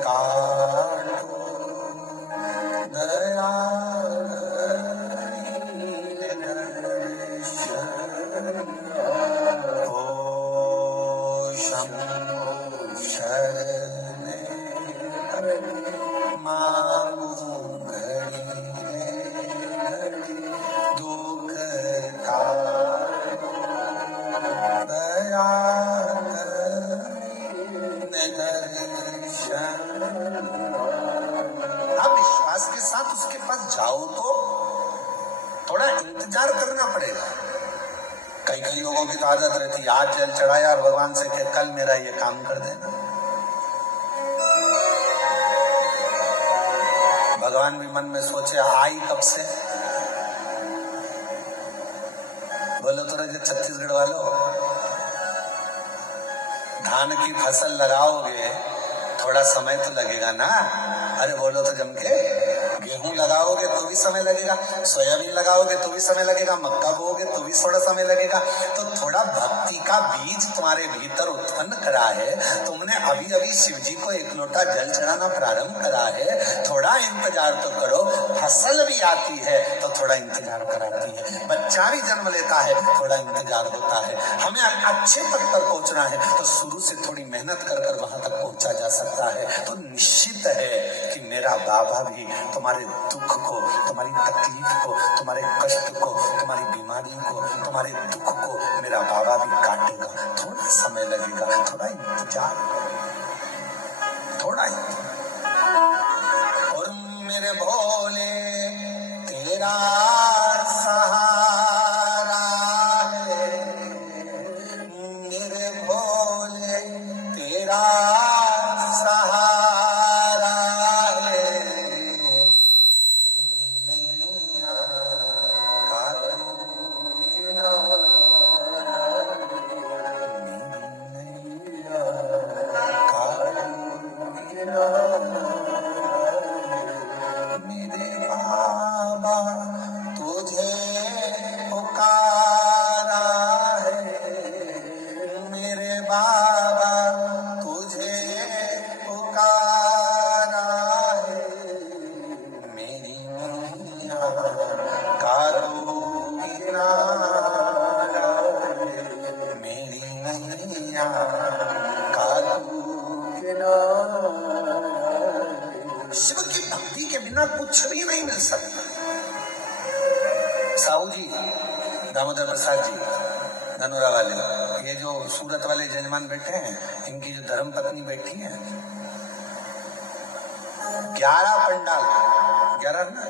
काटो दया ओ शंभु शरणे मांगू आप विश्वास के साथ उसके पास जाओ तो थोड़ा इंतजार करना पड़ेगा। कई लोगों की तो आदत रहती है आज जल चढ़ाया और भगवान से कि कल मेरा ये काम कर देना। भगवान भी मन में सोचे आई कब से, बोलो तो रहे छत्तीसगढ़ वालों, धान की फसल लगाओगे थोड़ा समय तो लगेगा ना। अरे बोलो तो जम के, गेहूं लगाओगे तो भी समय लगेगा, सोयाबीन लगाओगे तो भी समय लगेगा, मक्का बोओगे तो भी थोड़ा समय लगेगा। तो थोड़ा भक्ति का बीज तुम्हारे भीतर उत्पन्न करा है, तुमने अभी अभी शिव जी को एक लोटा जल चढ़ाना प्रारंभ करा है, थोड़ा इंतजार तो करो। फसल भी आती है तो थोड़ा इंतजार कराती है, बच्चा भी जन्म लेता है थोड़ा इंतजार होता है। हमें अच्छे पद पर पहुंचना है तो शुरू से थोड़ी मेहनत कर कर वहां तक पहुंचा जा सकता है। तो निश्चित है कि मेरा बाबा भी तुम्हारे दुख को, तुम्हारी तकलीफ को, तुम्हारे कष्ट को, तुम्हारी बीमारी को, तुम्हारे दुख को मेरा बाबा भी काटेगा। थोड़ा समय लगेगा, थोड़ा इंतजार, थोड़ा और मेरे भोले तेरा सहारा है, मेरे भोले तेरा सहारा है, नैया काटू मेरे बाबा तुझे पुकारा है, मेरे बाबा तुझे पुकारा है, मेरी मैया का तू किनारा है, मेरी मैया का तू किनारा। शिव की भक्ति के बिना कुछ भी नहीं मिल सकता। साहू जी, दामोदर प्रसाद जी, धनुरा वाले, ये जो सूरत वाले जजमान बैठे हैं, इनकी जो धर्म पत्नी बैठी है, 11 पंडाल, 11 ना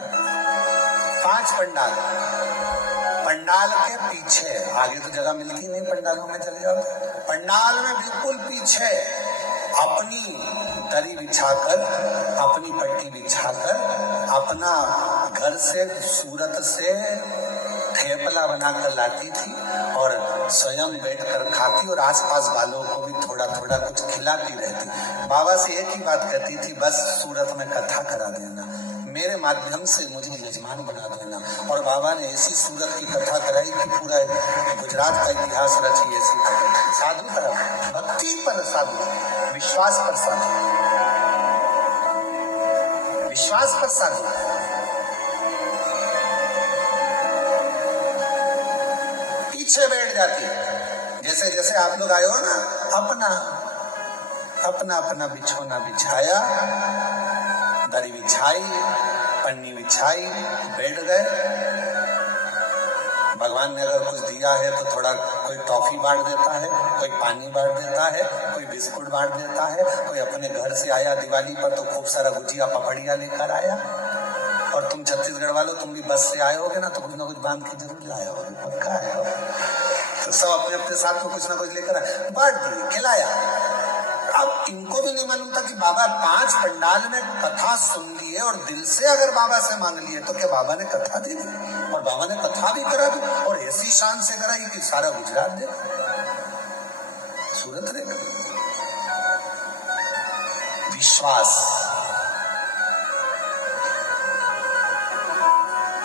5 पंडाल, पंडाल के पीछे, आगे तो जगह मिलती नहीं, पंडालों में चले जाओ, पंडाल में बिल्कुल पीछे अपनी दरी बिछाकर, अपनी पट्टी बिछाकर, अपना घर से सूरत से थेपला बनाकर लाती थी और स्वयं बैठकर खाती और आसपास वालों को भी थोड़ा थोड़ा कुछ खिलाती रहती। बाबा से एक ही बात कहती थी, बस सूरत में कथा करा देना, मेरे माध्यम से मुझे यजमान बना देना। और बाबा ने ऐसी सूरत की कथा कराई कि पूरा गुजरात का इतिहास रची। ऐसी साधु पर भक्ति पर साधु, विश्वास पर साधु, विश्वास पर साधु। पीछे बैठ जाती, जैसे जैसे आप लोग आए हो ना, अपना अपना अपना बिछोना बिछाया, दरी बिछाई, पन्नी बिछाई, बैठ गए। भगवान ने अगर कुछ दिया है तो थोड़ा कोई टॉफी बांट देता है, कोई पानी बांट देता है, कोई बिस्कुट बांट देता है, कोई अपने घर से आया दिवाली पर तो खूब सारा गुजिया पपड़िया लेकर आया। और और तुम छत्तीसगढ़ वालों, तुम भी बस से आए होगे ना, तो कुछ ना कुछ बांध के जरूर लाए हो, पक्का है हो। तो सब अपने अपने साथ में कुछ ना कुछ लेकर बांट दिए, खिलाया। अब इनको भी नहीं मालूम था कि बाबा 5 पंडाल में कथा सुन लिए और दिल से अगर बाबा से मांग लिए तो क्या बाबा ने कथा दे दी, और बाबा ने कथा भी करा दी, और ऐसी शान से कराई कि सारा गुजरात दे, सूरत रहेगा। विश्वास।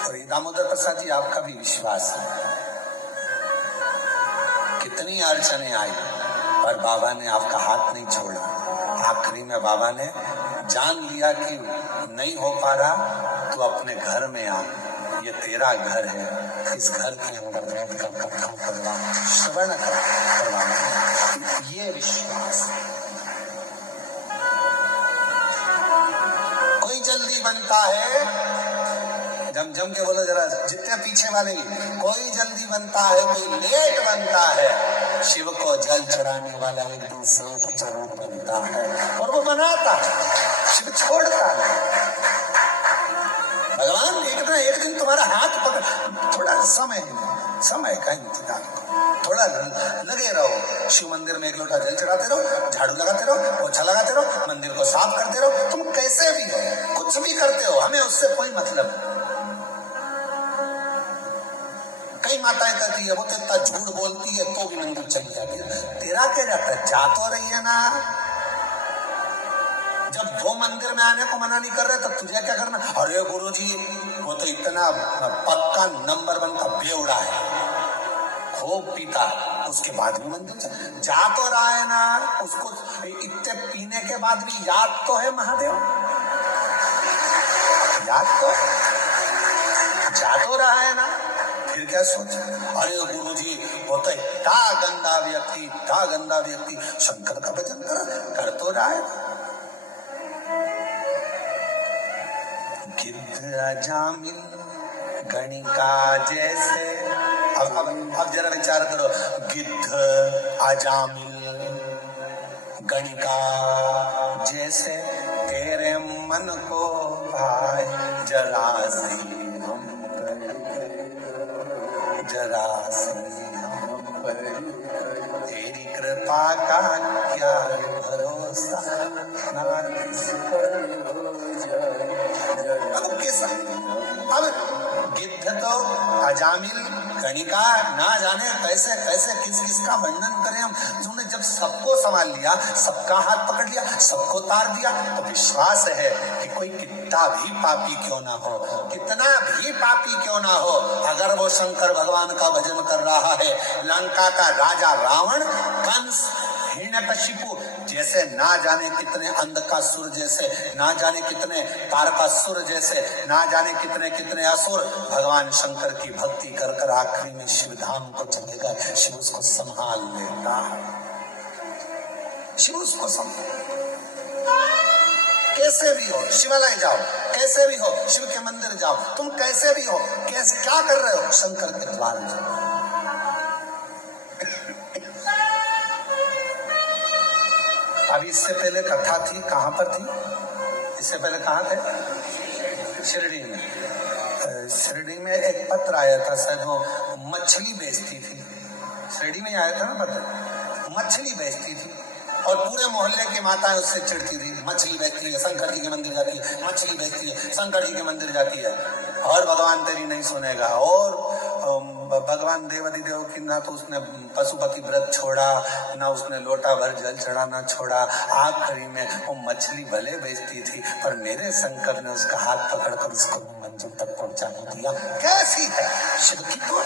और दामोदर प्रसाद जी, आपका भी विश्वास है। कितनी अड़चने आई पर बाबा ने आपका हाथ नहीं छोड़ा। आखिरी में बाबा ने जान लिया कि नहीं हो पा रहा, तो अपने घर में आ, ये तेरा घर है, इस घर के अंदर बैठ कर कथा करवा, श्रवण करवाना, ये विश्वास। कोई जल्दी बनता है, जम के बोलो जरा, जितने पीछे वाले, कोई जल्दी बनता है, कोई लेट बनता है। शिव को जल चढ़ाने वाला एक दिन सेठ जरूर बनता है, और वो बनाता है, शिव छोड़ता है। भगवान एक दिन तुम्हारा हाथ पकड़, थोड़ा समय का इंतजार, थोड़ा लगे रहो। शिव मंदिर में 1 लोटा जल चढ़ाते रहो, झाड़ू लगाते रहो, पोछा लगाते रहो, मंदिर को साफ करते रहो। तुम कैसे भी हो, कुछ भी करते हो, हमें उससे कोई मतलब नहीं। कई माताएं कहती है वो तो इतना झूठ बोलती है तो भी मंदिर चली जाती है। तेरा क्या जाता है, जा तो रही है ना। जब वो मंदिर में आने को मना नहीं कर रहे तो तुझे क्या करना। अरे गुरुजी वो तो इतना पक्का नंबर 1 का बेवड़ा है, खूब पीता, उसके बाद भी मंदिर जा तो रहा है ना। उसको इतने पीने के बाद भी याद तो है महादेव, याद तो जा तो रहा है ना, फिर क्या सोच। अरे गुरुजी वो तो इतना गंदा व्यक्ति शंकर का भजन कर तो रहा है। गिद्ध अजामिल गणिका जैसे, अब जरा विचार करो, गिद्ध अजामिल गणिका जैसे तेरे मन को भाए, जरा सी तेरी कृपा का क्या भरोसा, अब गिद्ध तो अजामिल गणिका, ना जाने कैसे कैसे किस किसका वर्णन करें हम। तुमने जब सबको संभाल लिया, सबका हाथ पकड़ लिया, सबको तार दिया, तो विश्वास है कि कोई कितना भी पापी क्यों ना हो, कितना भी पापी क्यों ना हो, अगर वो शंकर भगवान का भजन कर रहा है, लंका का राजा रावण, कंस, हिरण्यकशिपु जैसे ना जाने कितने अंधकासुर जैसे, ना जाने कितने तारकासुर जैसे, ना जाने कितने कितने असुर भगवान शंकर की भक्ति कर कर आखिरी में शिवधाम को चलेगा। शिव उसको संभाल लेता है, शिव उसको संभाल। कैसे भी हो शिवालय जाओ, कैसे भी हो शिव के मंदिर जाओ, तुम कैसे भी हो, कैसे क्या कर रहे हो, शंकर के द्वार जाओ। अभी इससे पहले कथा थी, कहां पर थी, इससे पहले कहां थे, शिरडी में। शिरडी में एक पत्र आया था, शायद वो मछली बेचती थी, शिरडी में आया था ना पत्र, मछली बेचती थी, और पूरे मोहल्ले की माताएं उससे चिढ़ती थी, मछली बेचती है, शंकर जी के मंदिर जाती है, मछली बेचती है, शंकर जी के मंदिर जाती है, और भगवान तेरी नहीं सुनेगा। और भगवान देवादिदेव की ना तो उसने पशुपति व्रत छोड़ा, ना उसने लोटा भर जल चढ़ाना छोड़ा। आखिरी में वो मछली भले बेचती थी, पर मेरे शंकर ने उसका हाथ पकड़कर उसको मंजिल तक पहुंचा दिया। कैसी है शिव की तो।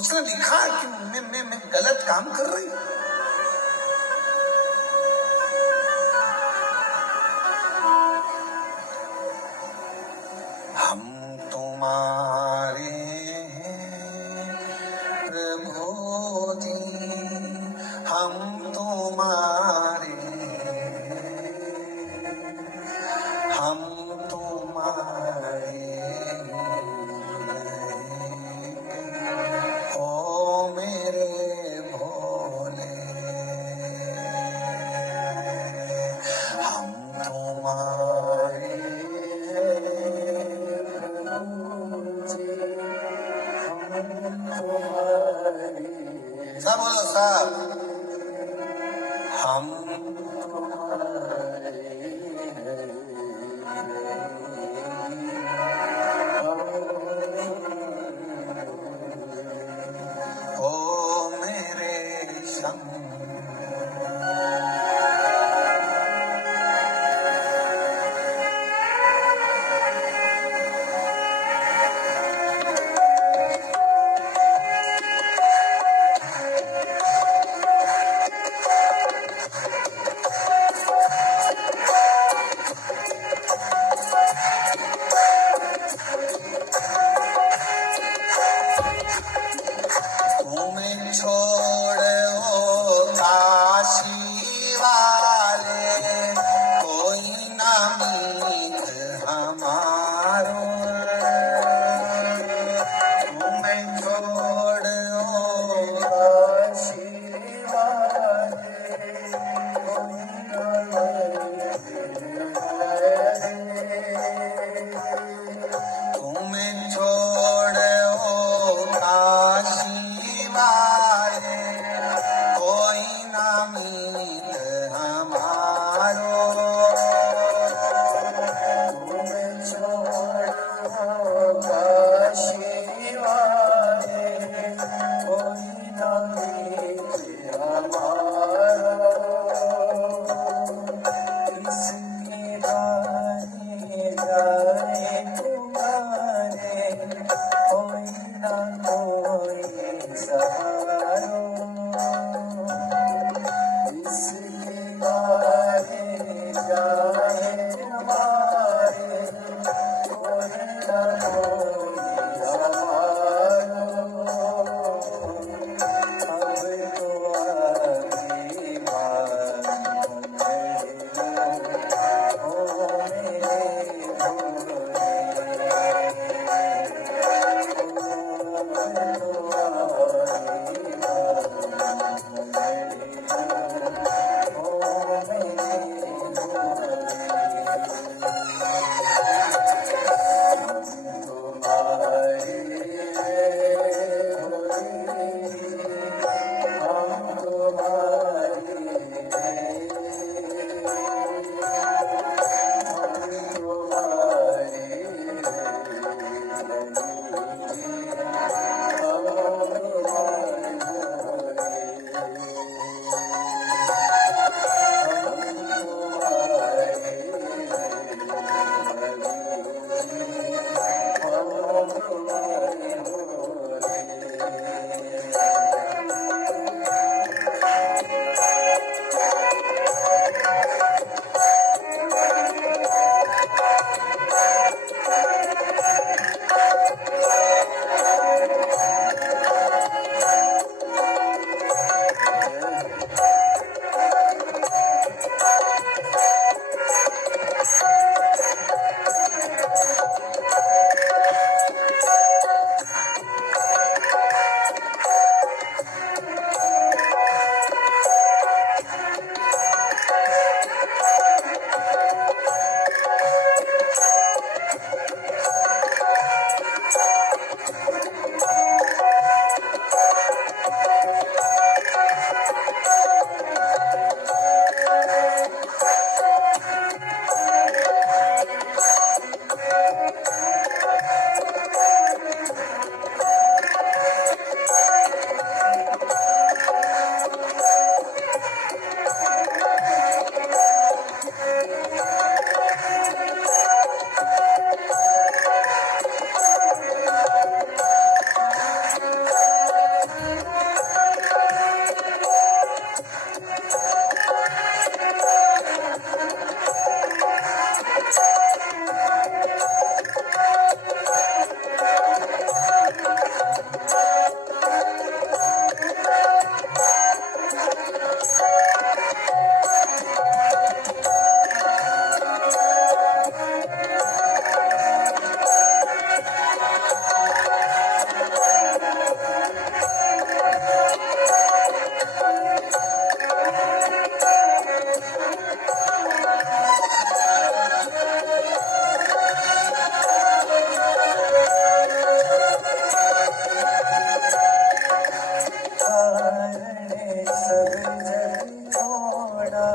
उसने लिखा कि मैं गलत काम कर रही हूं। हम तुम्हारे हैं प्रभु जी, हम तुम्हारे, हम तुम्हारे, ओ मेरे भोले इसके बारे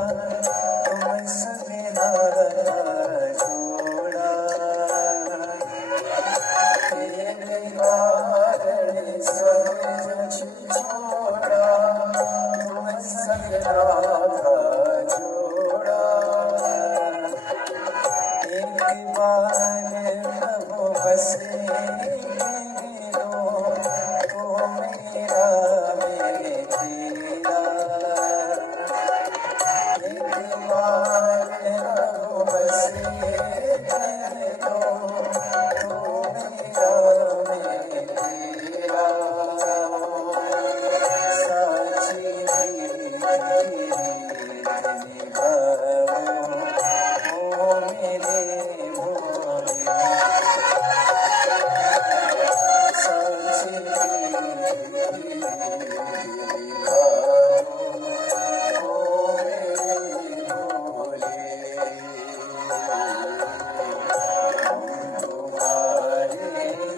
तुमसे नाता जोड़ा, तेरे कारण सब कुछ छोड़ा, तुमसे नाता जोड़ा। एक बार प्रभु बस लो, तो मेरा मैं तेरा। एक बार प्रभु बस लो, तो मेरा मैं तेरा। साची निभाओ मेरे भोले, साची निभाओ मेरे भोले। हम तुम्हारे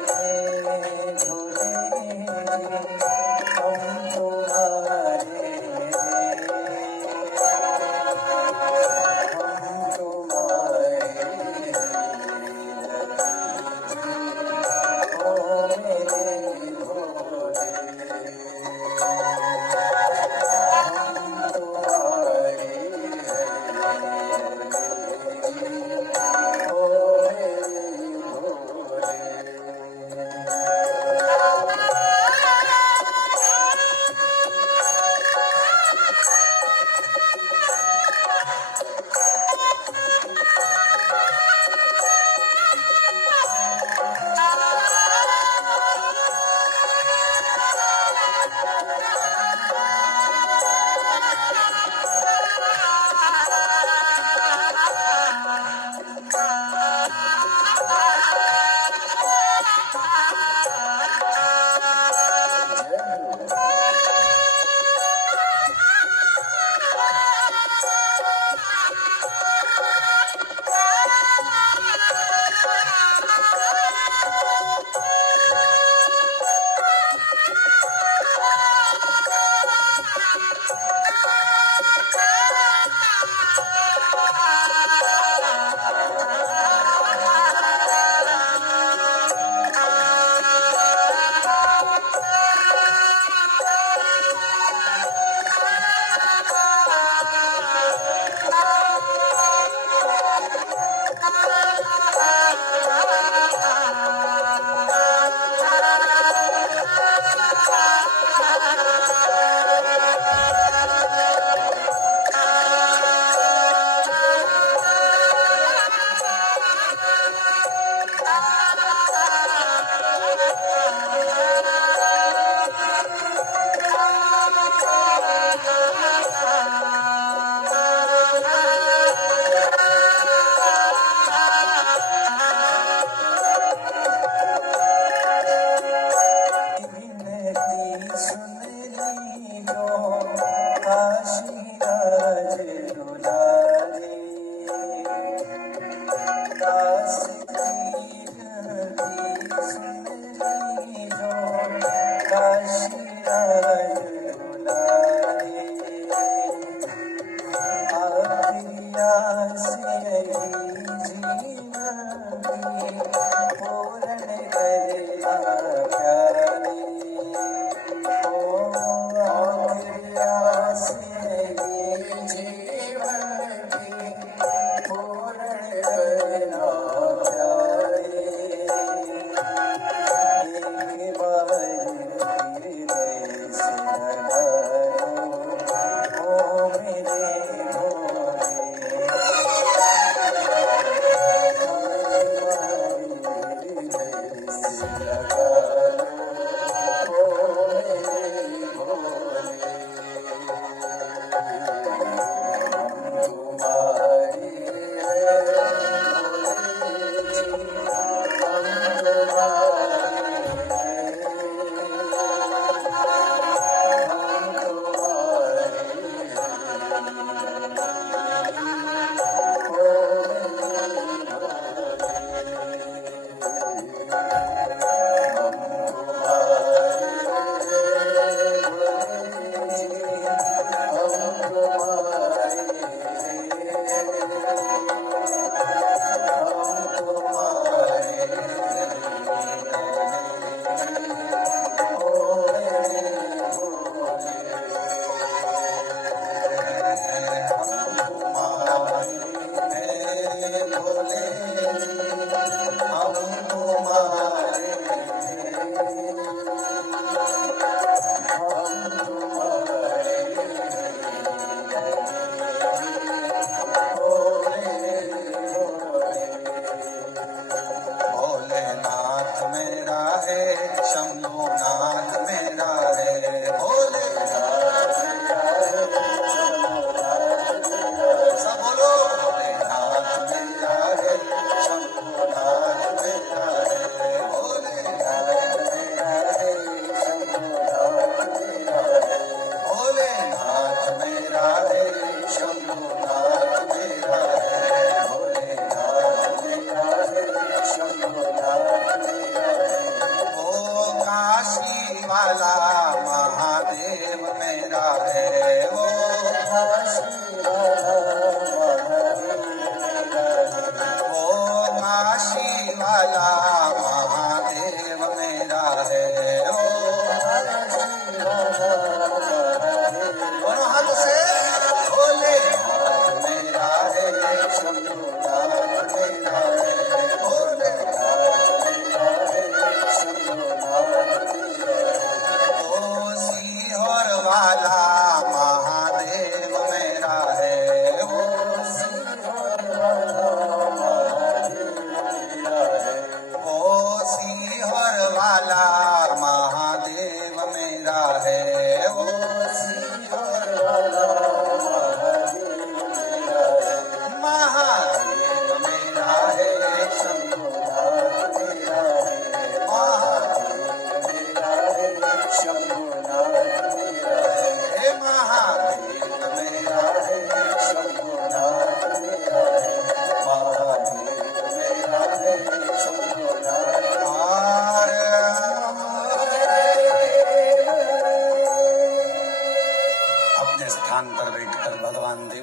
थे भोले जी, हम तुम्हारे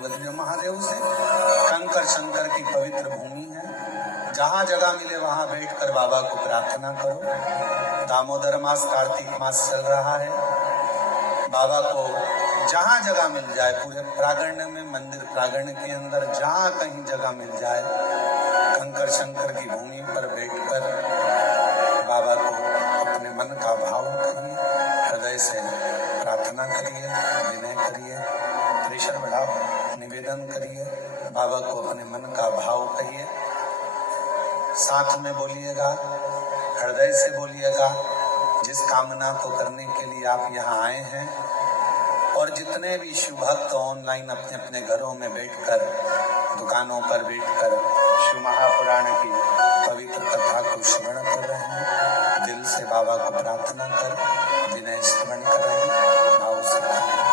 देवदेव महादेव से। कंकर शंकर की पवित्र भूमि है, जहाँ जगह मिले वहाँ बैठकर बाबा को प्रार्थना करो। दामोदर मास, कार्तिक मास चल रहा है। बाबा को जहाँ जगह मिल जाए, पूरे प्रांगण में, मंदिर प्रांगण के अंदर जहाँ कहीं जगह मिल जाए, कंकर शंकर की भूमि पर बैठकर बाबा को अपने मन का भाव करिए, हृदय से प्रार्थना करिए, विनय करिए, प्रेशर बढ़ाओ, निवेदन करिए, बाबा को अपने मन का भाव कहिए। साथ में बोलिएगा, हृदय से बोलिएगा, जिस कामना को करने के लिए आप यहाँ आए हैं। और जितने भी शिव भक्त ऑनलाइन अपने अपने घरों में बैठकर, दुकानों पर बैठकर शिव महापुराण की पवित्र कथा को श्रवण कर रहे हैं, दिल से बाबा को प्रार्थना कर विनय स्मरण कर रहे हैं, भाव से करें।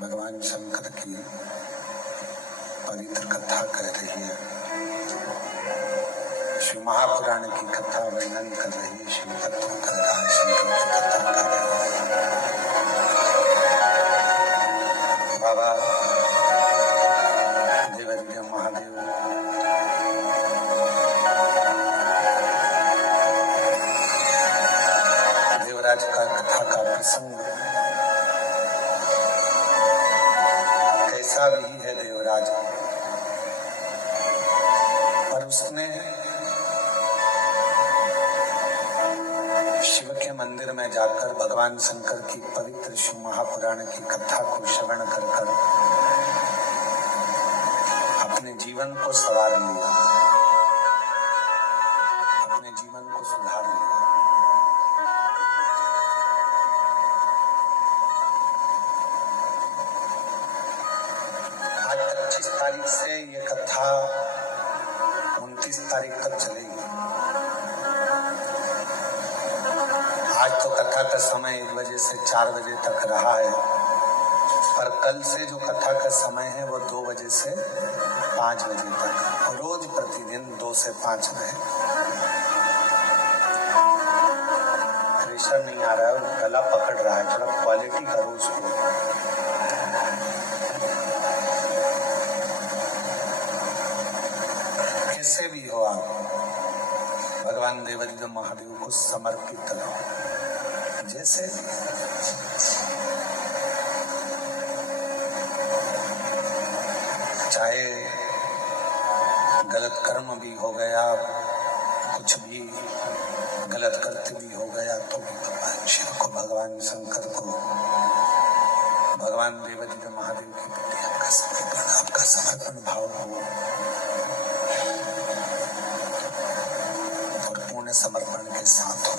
भगवान शंकर की पवित्र कथा कर रही है, शिव महापुराण की कथा वर्णन कर रही है, शिव तत्व कर रहा है, शंकर की कथा कर रही है। बाबा देवदेव महादेव देवराज का कथा का प्रसंग कैसा भी है देवराज, पर उसने शिव के मंदिर में जाकर भगवान शंकर की पवित्र शिव महापुराण की कथा को श्रवण कर अपने जीवन को संवार लिया, अपने जीवन को सुधार लिया। आज 25 तारीख से ये कथा 29 तारीख तक चलेगी। आज तो कथा का समय 1 बजे से 4 बजे तक रहा है, पर कल से जो कथा का समय है वो 2 बजे से 5 बजे तक, रोज प्रतिदिन 2 से 5 रहे। प्रेशर नहीं आ रहा है, गला पकड़ रहा है, थोड़ा क्वालिटी करो उसको। कैसे भी हो आप भगवान देवादिदेव महादेव को समर्पित करो। जैसे चाहे गलत कर्म भी हो गया, कुछ भी गलत करते भी हो गया, तो भगवान शिव को, भगवान शंकर को, भगवान देवादिदेव महादेव के प्रति आपका समर्पण भाव हो और पूर्ण समर्पण के साथ हो।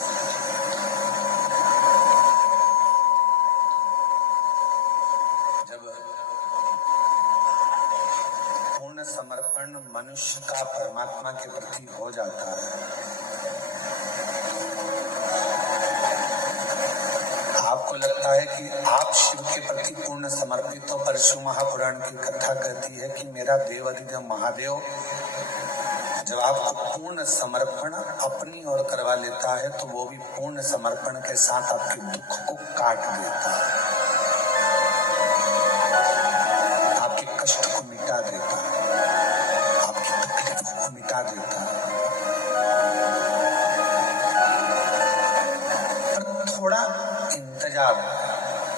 समर्पण मनुष्य का परमात्मा के प्रति हो जाता है, आपको लगता है कि आप शिव के प्रति पूर्ण समर्पित हो, पर शिव महापुराण की कथा कहती है कि मेरा देवादिदेव महादेव जब आपको पूर्ण समर्पण अपनी ओर करवा लेता है तो वो भी पूर्ण समर्पण के साथ आपके दुख को काट देता है, आपके कष्ट को मिटा देता है, मिटा देता है। पर थोड़ा इंतजार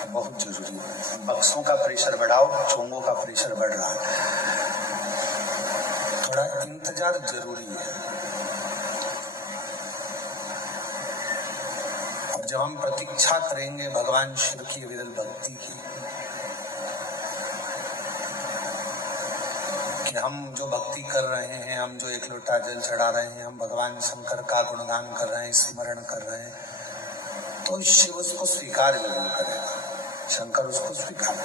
बहुत जरूरी है। बक्सों का प्रेशर बढ़ाओ, चोंगों का प्रेशर बढ़ रहा है, थोड़ा इंतजार जरूरी है। और जब हम प्रतीक्षा करेंगे भगवान शिव की विरल भक्ति की, कि हम जो भक्ति कर रहे हैं, हम जो 1 लोटा जल चढ़ा रहे हैं, हम भगवान शंकर का गुणगान कर रहे हैं, स्मरण कर रहे हैं, तो शिव उसको स्वीकार जरूर करेगा, शंकर उसको स्वीकार।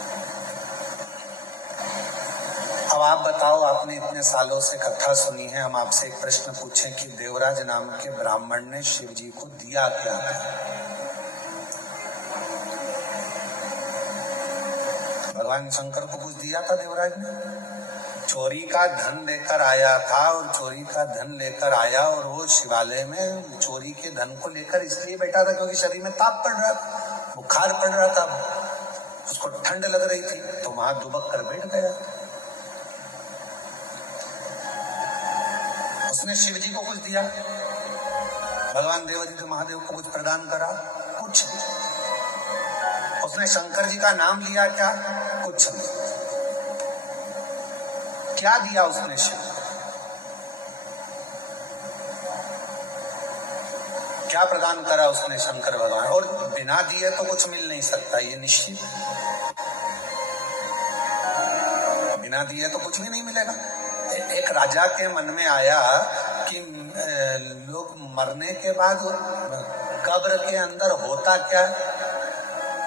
अब आप बताओ, आपने इतने सालों से कथा सुनी है, हम आपसे एक प्रश्न पूछें कि देवराज नाम के ब्राह्मण ने शिव जी को दिया क्या था? भगवान शंकर को कुछ दिया था देवराज ने? चोरी का धन लेकर आया था, और चोरी का धन लेकर आया और वो शिवालय में चोरी के धन को लेकर इसलिए बैठा था क्योंकि शरीर में ताप पड़ रहा था, बुखार पड़ रहा था, उसको ठंड लग रही थी, तो वहां दुबक कर बैठ गया। उसने शिव जी को कुछ दिया? भगवान देवादिदेव महादेव को कुछ प्रदान करा? कुछ नहीं। उसने शंकर जी का नाम लिया क्या? कुछ नहीं। क्या दिया उसने शिव? क्या प्रदान करा उसने शंकर भगवान? और बिना दिए तो कुछ मिल नहीं सकता, ये निश्चित। बिना दिए तो कुछ भी नहीं मिलेगा। एक राजा के मन में आया कि लोग मरने के बाद कब्र के अंदर होता क्या है?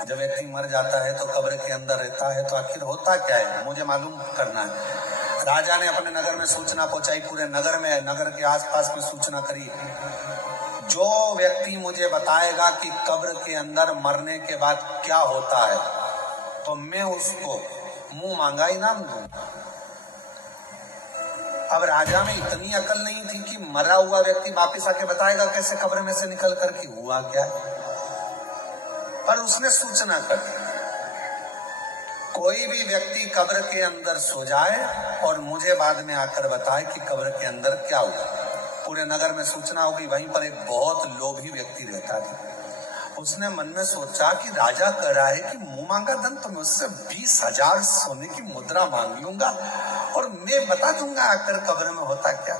जब व्यक्ति मर जाता है तो कब्र के अंदर रहता है, तो आखिर होता क्या है, मुझे मालूम करना है। राजा ने अपने नगर में सूचना पहुंचाई, पूरे नगर में, नगर के आसपास में सूचना करी, जो व्यक्ति मुझे बताएगा कि कब्र के अंदर मरने के बाद क्या होता है, तो मैं उसको मुंह मांगा इनाम दूंगा। अब राजा में इतनी अकल नहीं थी कि मरा हुआ व्यक्ति वापिस आके बताएगा कैसे कब्र में से निकल करके हुआ क्या है, पर उसने सूचना कर दी, कोई भी व्यक्ति कब्र के अंदर सो जाए और मुझे बाद में आकर बताए कि कब्र के अंदर क्या हुआ। पूरे नगर में सूचना होगी। वहीं पर एक बहुत लोभी व्यक्ति रहता था, उसने मन में सोचा कि राजा कह रहा है कि मुंह मांगा धन, तो मैं उससे 20,000 सोने की मुद्रा मांग लूंगा और मैं बता दूंगा आकर कब्र में होता क्या।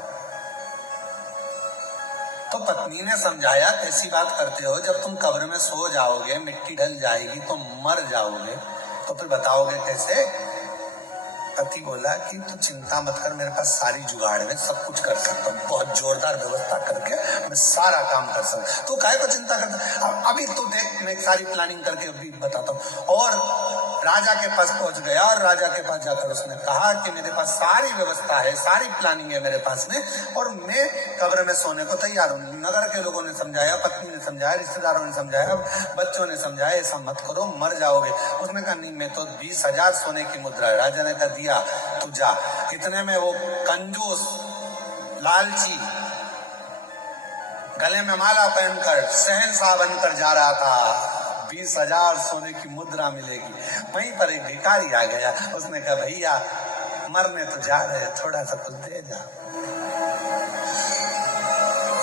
तो पत्नी ने समझाया, कैसी बात करते हो, जब तुम कब्र में सो जाओगे, मिट्टी ढल जाएगी तो मर जाओगे, तो फिर बताओगे कैसे? पति बोला कि तू चिंता मत कर, मेरे पास सारी जुगाड़ है, सब कुछ कर सकता हूँ, बहुत जोरदार व्यवस्था करके मैं सारा काम कर सकता। तू काहे को चिंता करता? अभी तो देख, मैं सारी प्लानिंग करके अभी बताता हूँ। और राजा के पास पहुंच गया और राजा के पास जाकर उसने कहा कि मेरे पास सारी व्यवस्था है, सारी प्लानिंग है मेरे पास में, और मैं कब्र में सोने को तैयार हूँ। नगर के लोगों ने समझाया, पत्नी ने समझाया, रिश्तेदारों ने समझाया, बच्चों ने समझाया, ऐसा मत करो, मर जाओगे। उसने कहा नहीं, मैं तो 20,000 सोने की मुद्रा, राजा ने कहा दिया, तू जा। इतने में वो कंजूस लालची गले में माला पहनकर शहंशाह बनकर जा रहा था, 20,000 सोने की मुद्रा मिलेगी। वहीं पर एक भिखारी आ गया, उसने कहा भैया मरने तो जा रहे हो, थोड़ा सा कुछ दे जा।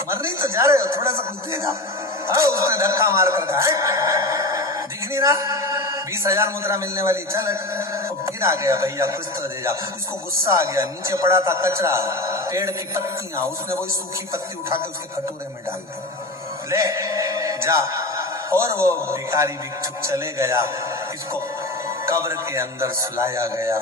मरने तो जा रहे हो, थोड़ा सा कुछ दे जा। उसने धक्का मार कर कहा, दिख नहीं रहा 20,000 मुद्रा मिलने वाली, चल। तो फिर आ गया, भैया कुछ तो दे जा। उसको गुस्सा आ गया, नीचे पड़ा था कचरा, पेड़ की पत्तियां, उसने वही सूखी पत्ती उठा के उसके कटोरे में डाल दी, ले जा। और वो भिखारी भिक्षुक चले गया। इसको कब्र के अंदर सुलाया गया।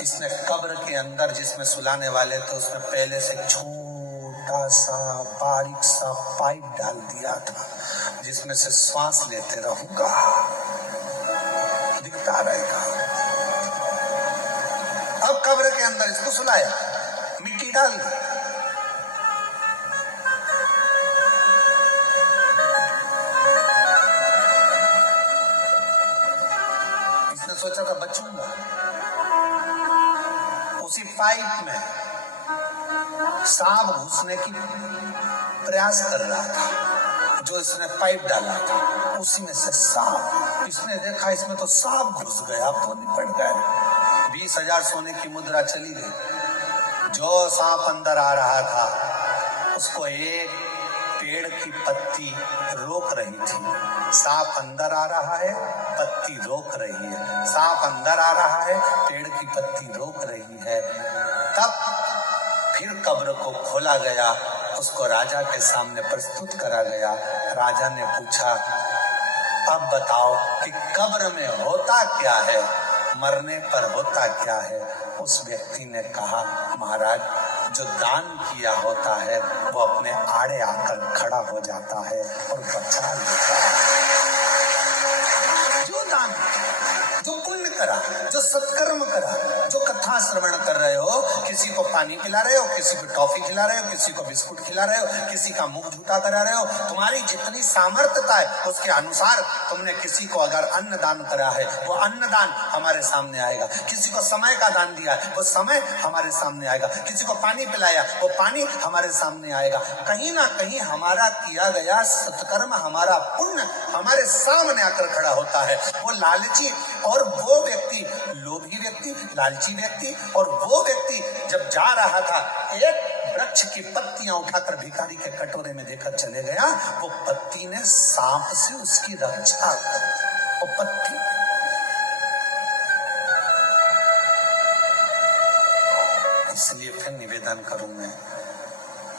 इसने कब्र के अंदर जिसमें सुलाने वाले थे, उसमें पहले से छोटा सा बारीक सा पाइप डाल दिया था, जिसमें से श्वास लेते रहूंगा, दिखता रहेगा। अब कब्र के अंदर इसको सुलाया, मिट्टी डाल दी। इसने सोचा था बचूंगा। उसी पाइप में सांप घुसने की प्रयास कर रहा था, जो इसने पाइप डाला था, उसी में से सांप। इसने देखा इसमें तो सांप घुस गया, तो निपट गए। 20,000 सोने की मुद्रा चली गई। जो सांप अंदर आ रहा था, उसको एक पेड़ की पत्ती रोक रही थी। सांप अंदर आ रहा है, पत्ती रोक रही है। सांप अंदर आ रहा है, पेड़ की पत्ती रोक रही है। तब फिर कब्र को खोला गया, उसको राजा के सामने प्रस्तुत करा गया। राजा ने पूछा, अब बताओ कि कब्र में होता क्या है, मरने पर होता क्या है? उस व्यक्ति ने कहा, महाराज जो दान किया होता है वो अपने आड़े आकर खड़ा हो जाता है और बचा लेता है। जो दान, जो पुण्य करा, जो सत्कर्म करा, जो कथा श्रवण कर रहे हो, किसी को पानी पिला रहे हो, किसी को टॉफी खिला रहे हो, किसी को बिस्कुट खिला रहे हो, किसी का मुख झूठा करा रहे हो, तुम्हारी जितनी सामर्थ्यता है उसके अनुसार तुमने किसी को अगर अन्न दान करा है, वो अन्न दान हमारे सामने आएगा। किसी को समय का दान दिया है, वो समय हमारे सामने आएगा। किसी को पानी पिलाया, वो पानी हमारे सामने आएगा। कहीं ना कहीं हमारा किया गया सत्कर्म, हमारा पुण्य हमारे सामने आकर खड़ा होता है। वो लालची और वो व्यक्ति, लोभी व्यक्ति, लालची व्यक्ति और वो व्यक्ति जब जा रहा था, एक वृक्ष की पत्तियां उठाकर भिखारी के कटोरे में देकर चले गया। वो पत्ती ने सांप से उसकी रक्षा की। वो पत्ती इसलिए फिर निवेदन करूं मैं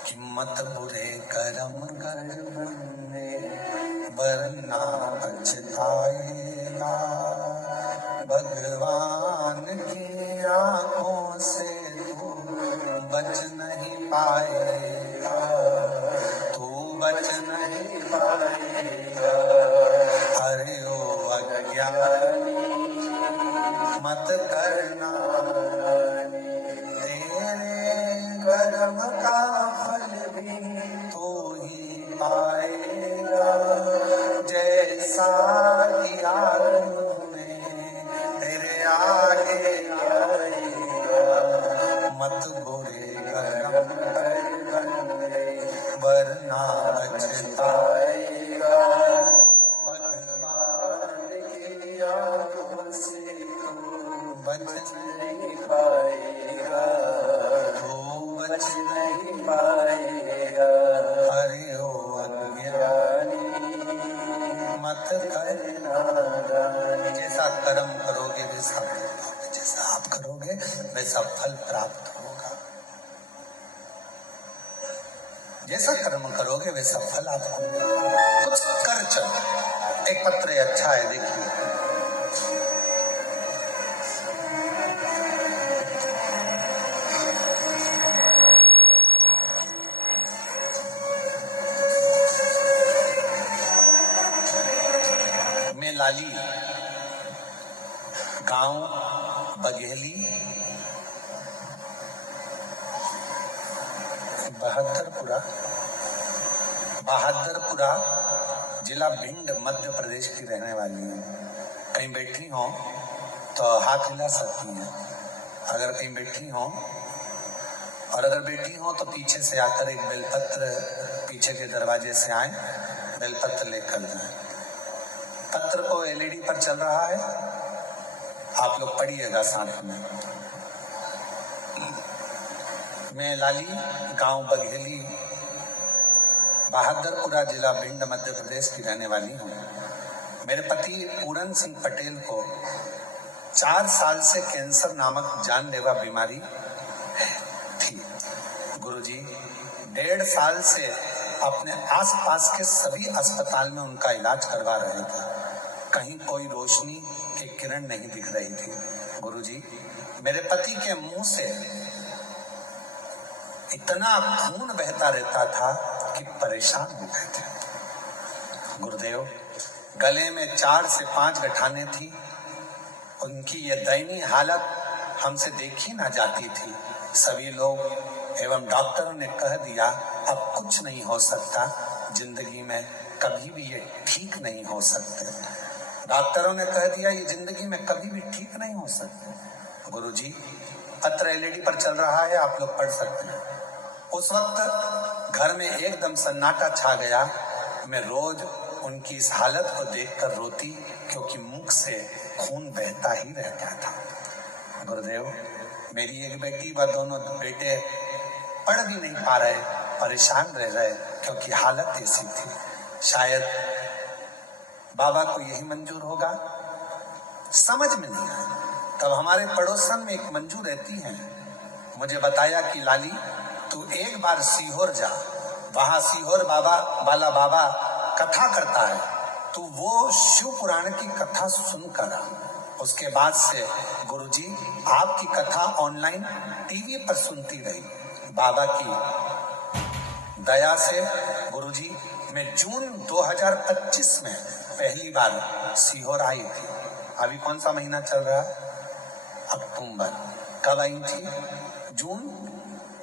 कि मत बुरे कर्म कर बंदे, वरना पछताएगा। भगवान की आंखों से तू बच नहीं पाएगा, तू बच नहीं पाएगा। अरे ओ अज्ञानी मत करना, तेरे कर्म का फल भी तू ही पाएगा। जैसा किया आगे आएगा, मत बुरे कर्म कर बंदे, वरना पछताएगा। भगवान की आंखों से तू बच नहीं पाएगा, तू बच नहीं पाएगा। हरि ओ अज्ञानी मत करना, जैसा कर्म करोगे वैसा, जैसा आप करोगे वैसा फल प्राप्त होगा। जैसा कर्म करोगे वैसा फल आपको मिलेगा। कुछ कर चलो। एक पत्र अच्छा है, देखिए। मैं लाली, गांव बघेली, बहादुरपुरा, जिला भिंड, मध्य प्रदेश की रहने वाली हूँ। कहीं बैठी हो तो हाथ हिला सकती हैं, अगर कहीं बैठी हो, और अगर बैठी हो तो पीछे से आकर एक बेलपत्र, पीछे के दरवाजे से आए, बेलपत्र लेकर जाए। पत्र को एलईडी पर चल रहा है, आप लोग पढ़िएगा साथ में। मैं लाली, गांव बघेली, बहादुरपुरा, जिला भिंड, मध्य प्रदेश की रहने वाली हूँ। मेरे पति पूरन सिंह पटेल को 4 साल से कैंसर नामक जानलेवा बीमारी थी। गुरुजी 1.5 साल से अपने आसपास के सभी अस्पताल में उनका इलाज करवा रहे थे। कहीं कोई रोशनी की किरण नहीं दिख रही थी। गुरुजी, मेरे पति के मुंह से इतना खून बहता रहता था कि परेशान हो गए थे। गुरुदेव, गले में 4 से 5 गठाने थी। उनकी ये दयनीय हालत हमसे देखी ना जाती थी। सभी लोग एवं डॉक्टरों ने कह दिया अब कुछ नहीं हो सकता, जिंदगी में कभी भी ये ठीक नहीं हो सकते। डॉक्टरों ने कह दिया ये जिंदगी में कभी भी ठीक नहीं हो सकते। गुरुजी, पत्र एलईडी पर चल रहा है, आप लोग पढ़ सकते हैं। उस वक्त घर में एकदम सन्नाटा छा गया। मैं रोज उनकी इस हालत को देखकर रोती, क्योंकि मुख से खून बहता ही रहता था। गुरुदेव, मेरी एक बेटी व दोनों बेटे पढ़ भी नहीं पा रहे, परेशान रह रहे, क्योंकि हालत ऐसी थी। शायद बाबा को यही मंजूर होगा, समझ में नहीं आया। तब हमारे पड़ोसन में एक मंजू रहती है, मुझे बताया कि लाली तू एक बार सीहोर जा, वहां सीहोर बाबा वाला बाबा कथा करता है, तू वो शिव पुराण की कथा सुनकर आ। उसके बाद से गुरुजी आपकी कथा ऑनलाइन टीवी पर सुनती रही। बाबा की दया से गुरुजी मैं जून 2025 में पहली बार सीहोर आई थी। अभी कौन सा महीना चल रहा है? अक्टूबर। कब आई थी? जून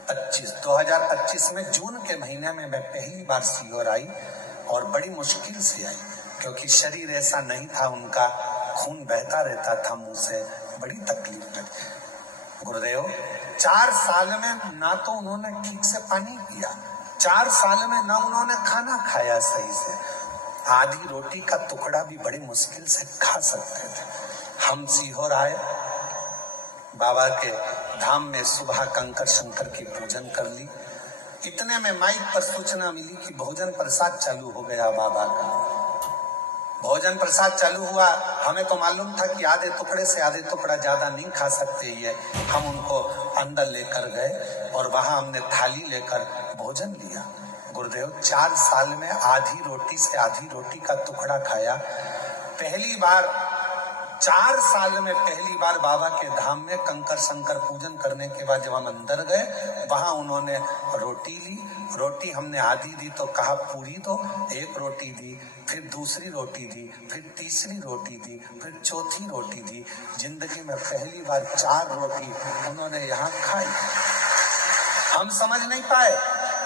2025 में जून के महीने में मैं पहली बार सीहोर आई, और बड़ी मुश्किल से आई, क्योंकि शरीर ऐसा नहीं था, उनका खून बहता रहता था मुंह से, बड़ी तकलीफ में। गुरुदेव, 4 साल में ना तो उन्होंने ठीक से पानी पिया, 4 साल में ना उन्होंने खाना खाया सही से, आधी रोटी का टुकड़ा भी बड़ी मुश्किल से खा सकते थे। हम सीहोर आए, बाबा के धाम में सुबह कंकर शंकर की पूजन कर ली। इतने में माइक पर सूचना मिली कि भोजन प्रसाद चालू हो गया। बाबा का भोजन प्रसाद चालू हुआ। हमें तो मालूम था कि आधे टुकड़े से आधे टुकड़ा ज्यादा नहीं खा सकते ये। हम उनको अंदर लेकर गए और वहां हमने थाली लेकर भोजन लिया। गुरुदेव, 4 साल में आधी रोटी से आधी रोटी का टुकड़ा खाया। पहली बार 4 साल में पहली बार बाबा के धाम में कंकर शंकर पूजन करने के बाद जब हम अंदर गए, वहां उन्होंने रोटी ली। रोटी हमने आधी दी तो कहा पूरी दो, एक रोटी दी, फिर दूसरी रोटी दी, फिर तीसरी रोटी दी, फिर चौथी रोटी दी। जिंदगी में पहली बार 4 रोटी उन्होंने यहाँ खाई। हम समझ नहीं पाए।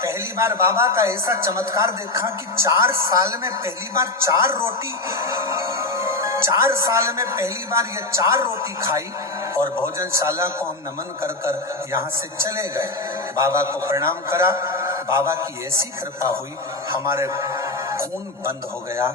पहली बार बाबा का ऐसा चमत्कार देखा कि 4 साल में पहली बार 4 रोटी, 4 साल में पहली बार ये 4 रोटी खाई। और भोजनशाला को हम नमन कर कर यहाँ से चले गए। बाबा को प्रणाम करा। बाबा की ऐसी कृपा हुई, हमारे खून बंद हो गया,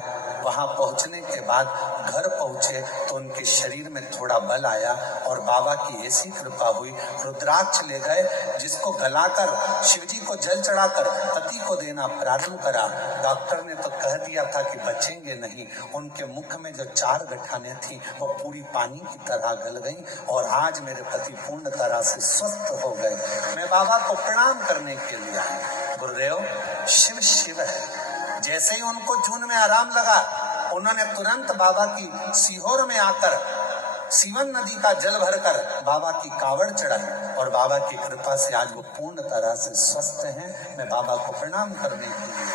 वहां पहुंचने के बाद घर पहुंचे तो उनके शरीर में थोड़ा बल आया और बाबा की ऐसी कृपा हुई, रुद्राक्ष ले गए, जिसको गलाकर शिवजी को जल चढ़ाकर पति को देना प्रारंभ करा। डॉक्टर ने तो कह दिया था कि बचेंगे नहीं। उनके मुख में जो 4 गठाने थी वो पूरी पानी की तरह गल गई और आज मेरे पति पूर्ण तरह से स्वस्थ हो गए। मैं बाबा को प्रणाम करने के लिए आया। गुरुदेव, शिव शिव है। जैसे ही उनको जून में आराम लगा, उन्होंने तुरंत बाबा की सीहोर में आकर सीवन नदी का जल भरकर बाबा की कावड़ चढ़ाई और बाबा की कृपा से आज वो पूर्ण तरह से स्वस्थ हैं। मैं बाबा को प्रणाम करने के लिए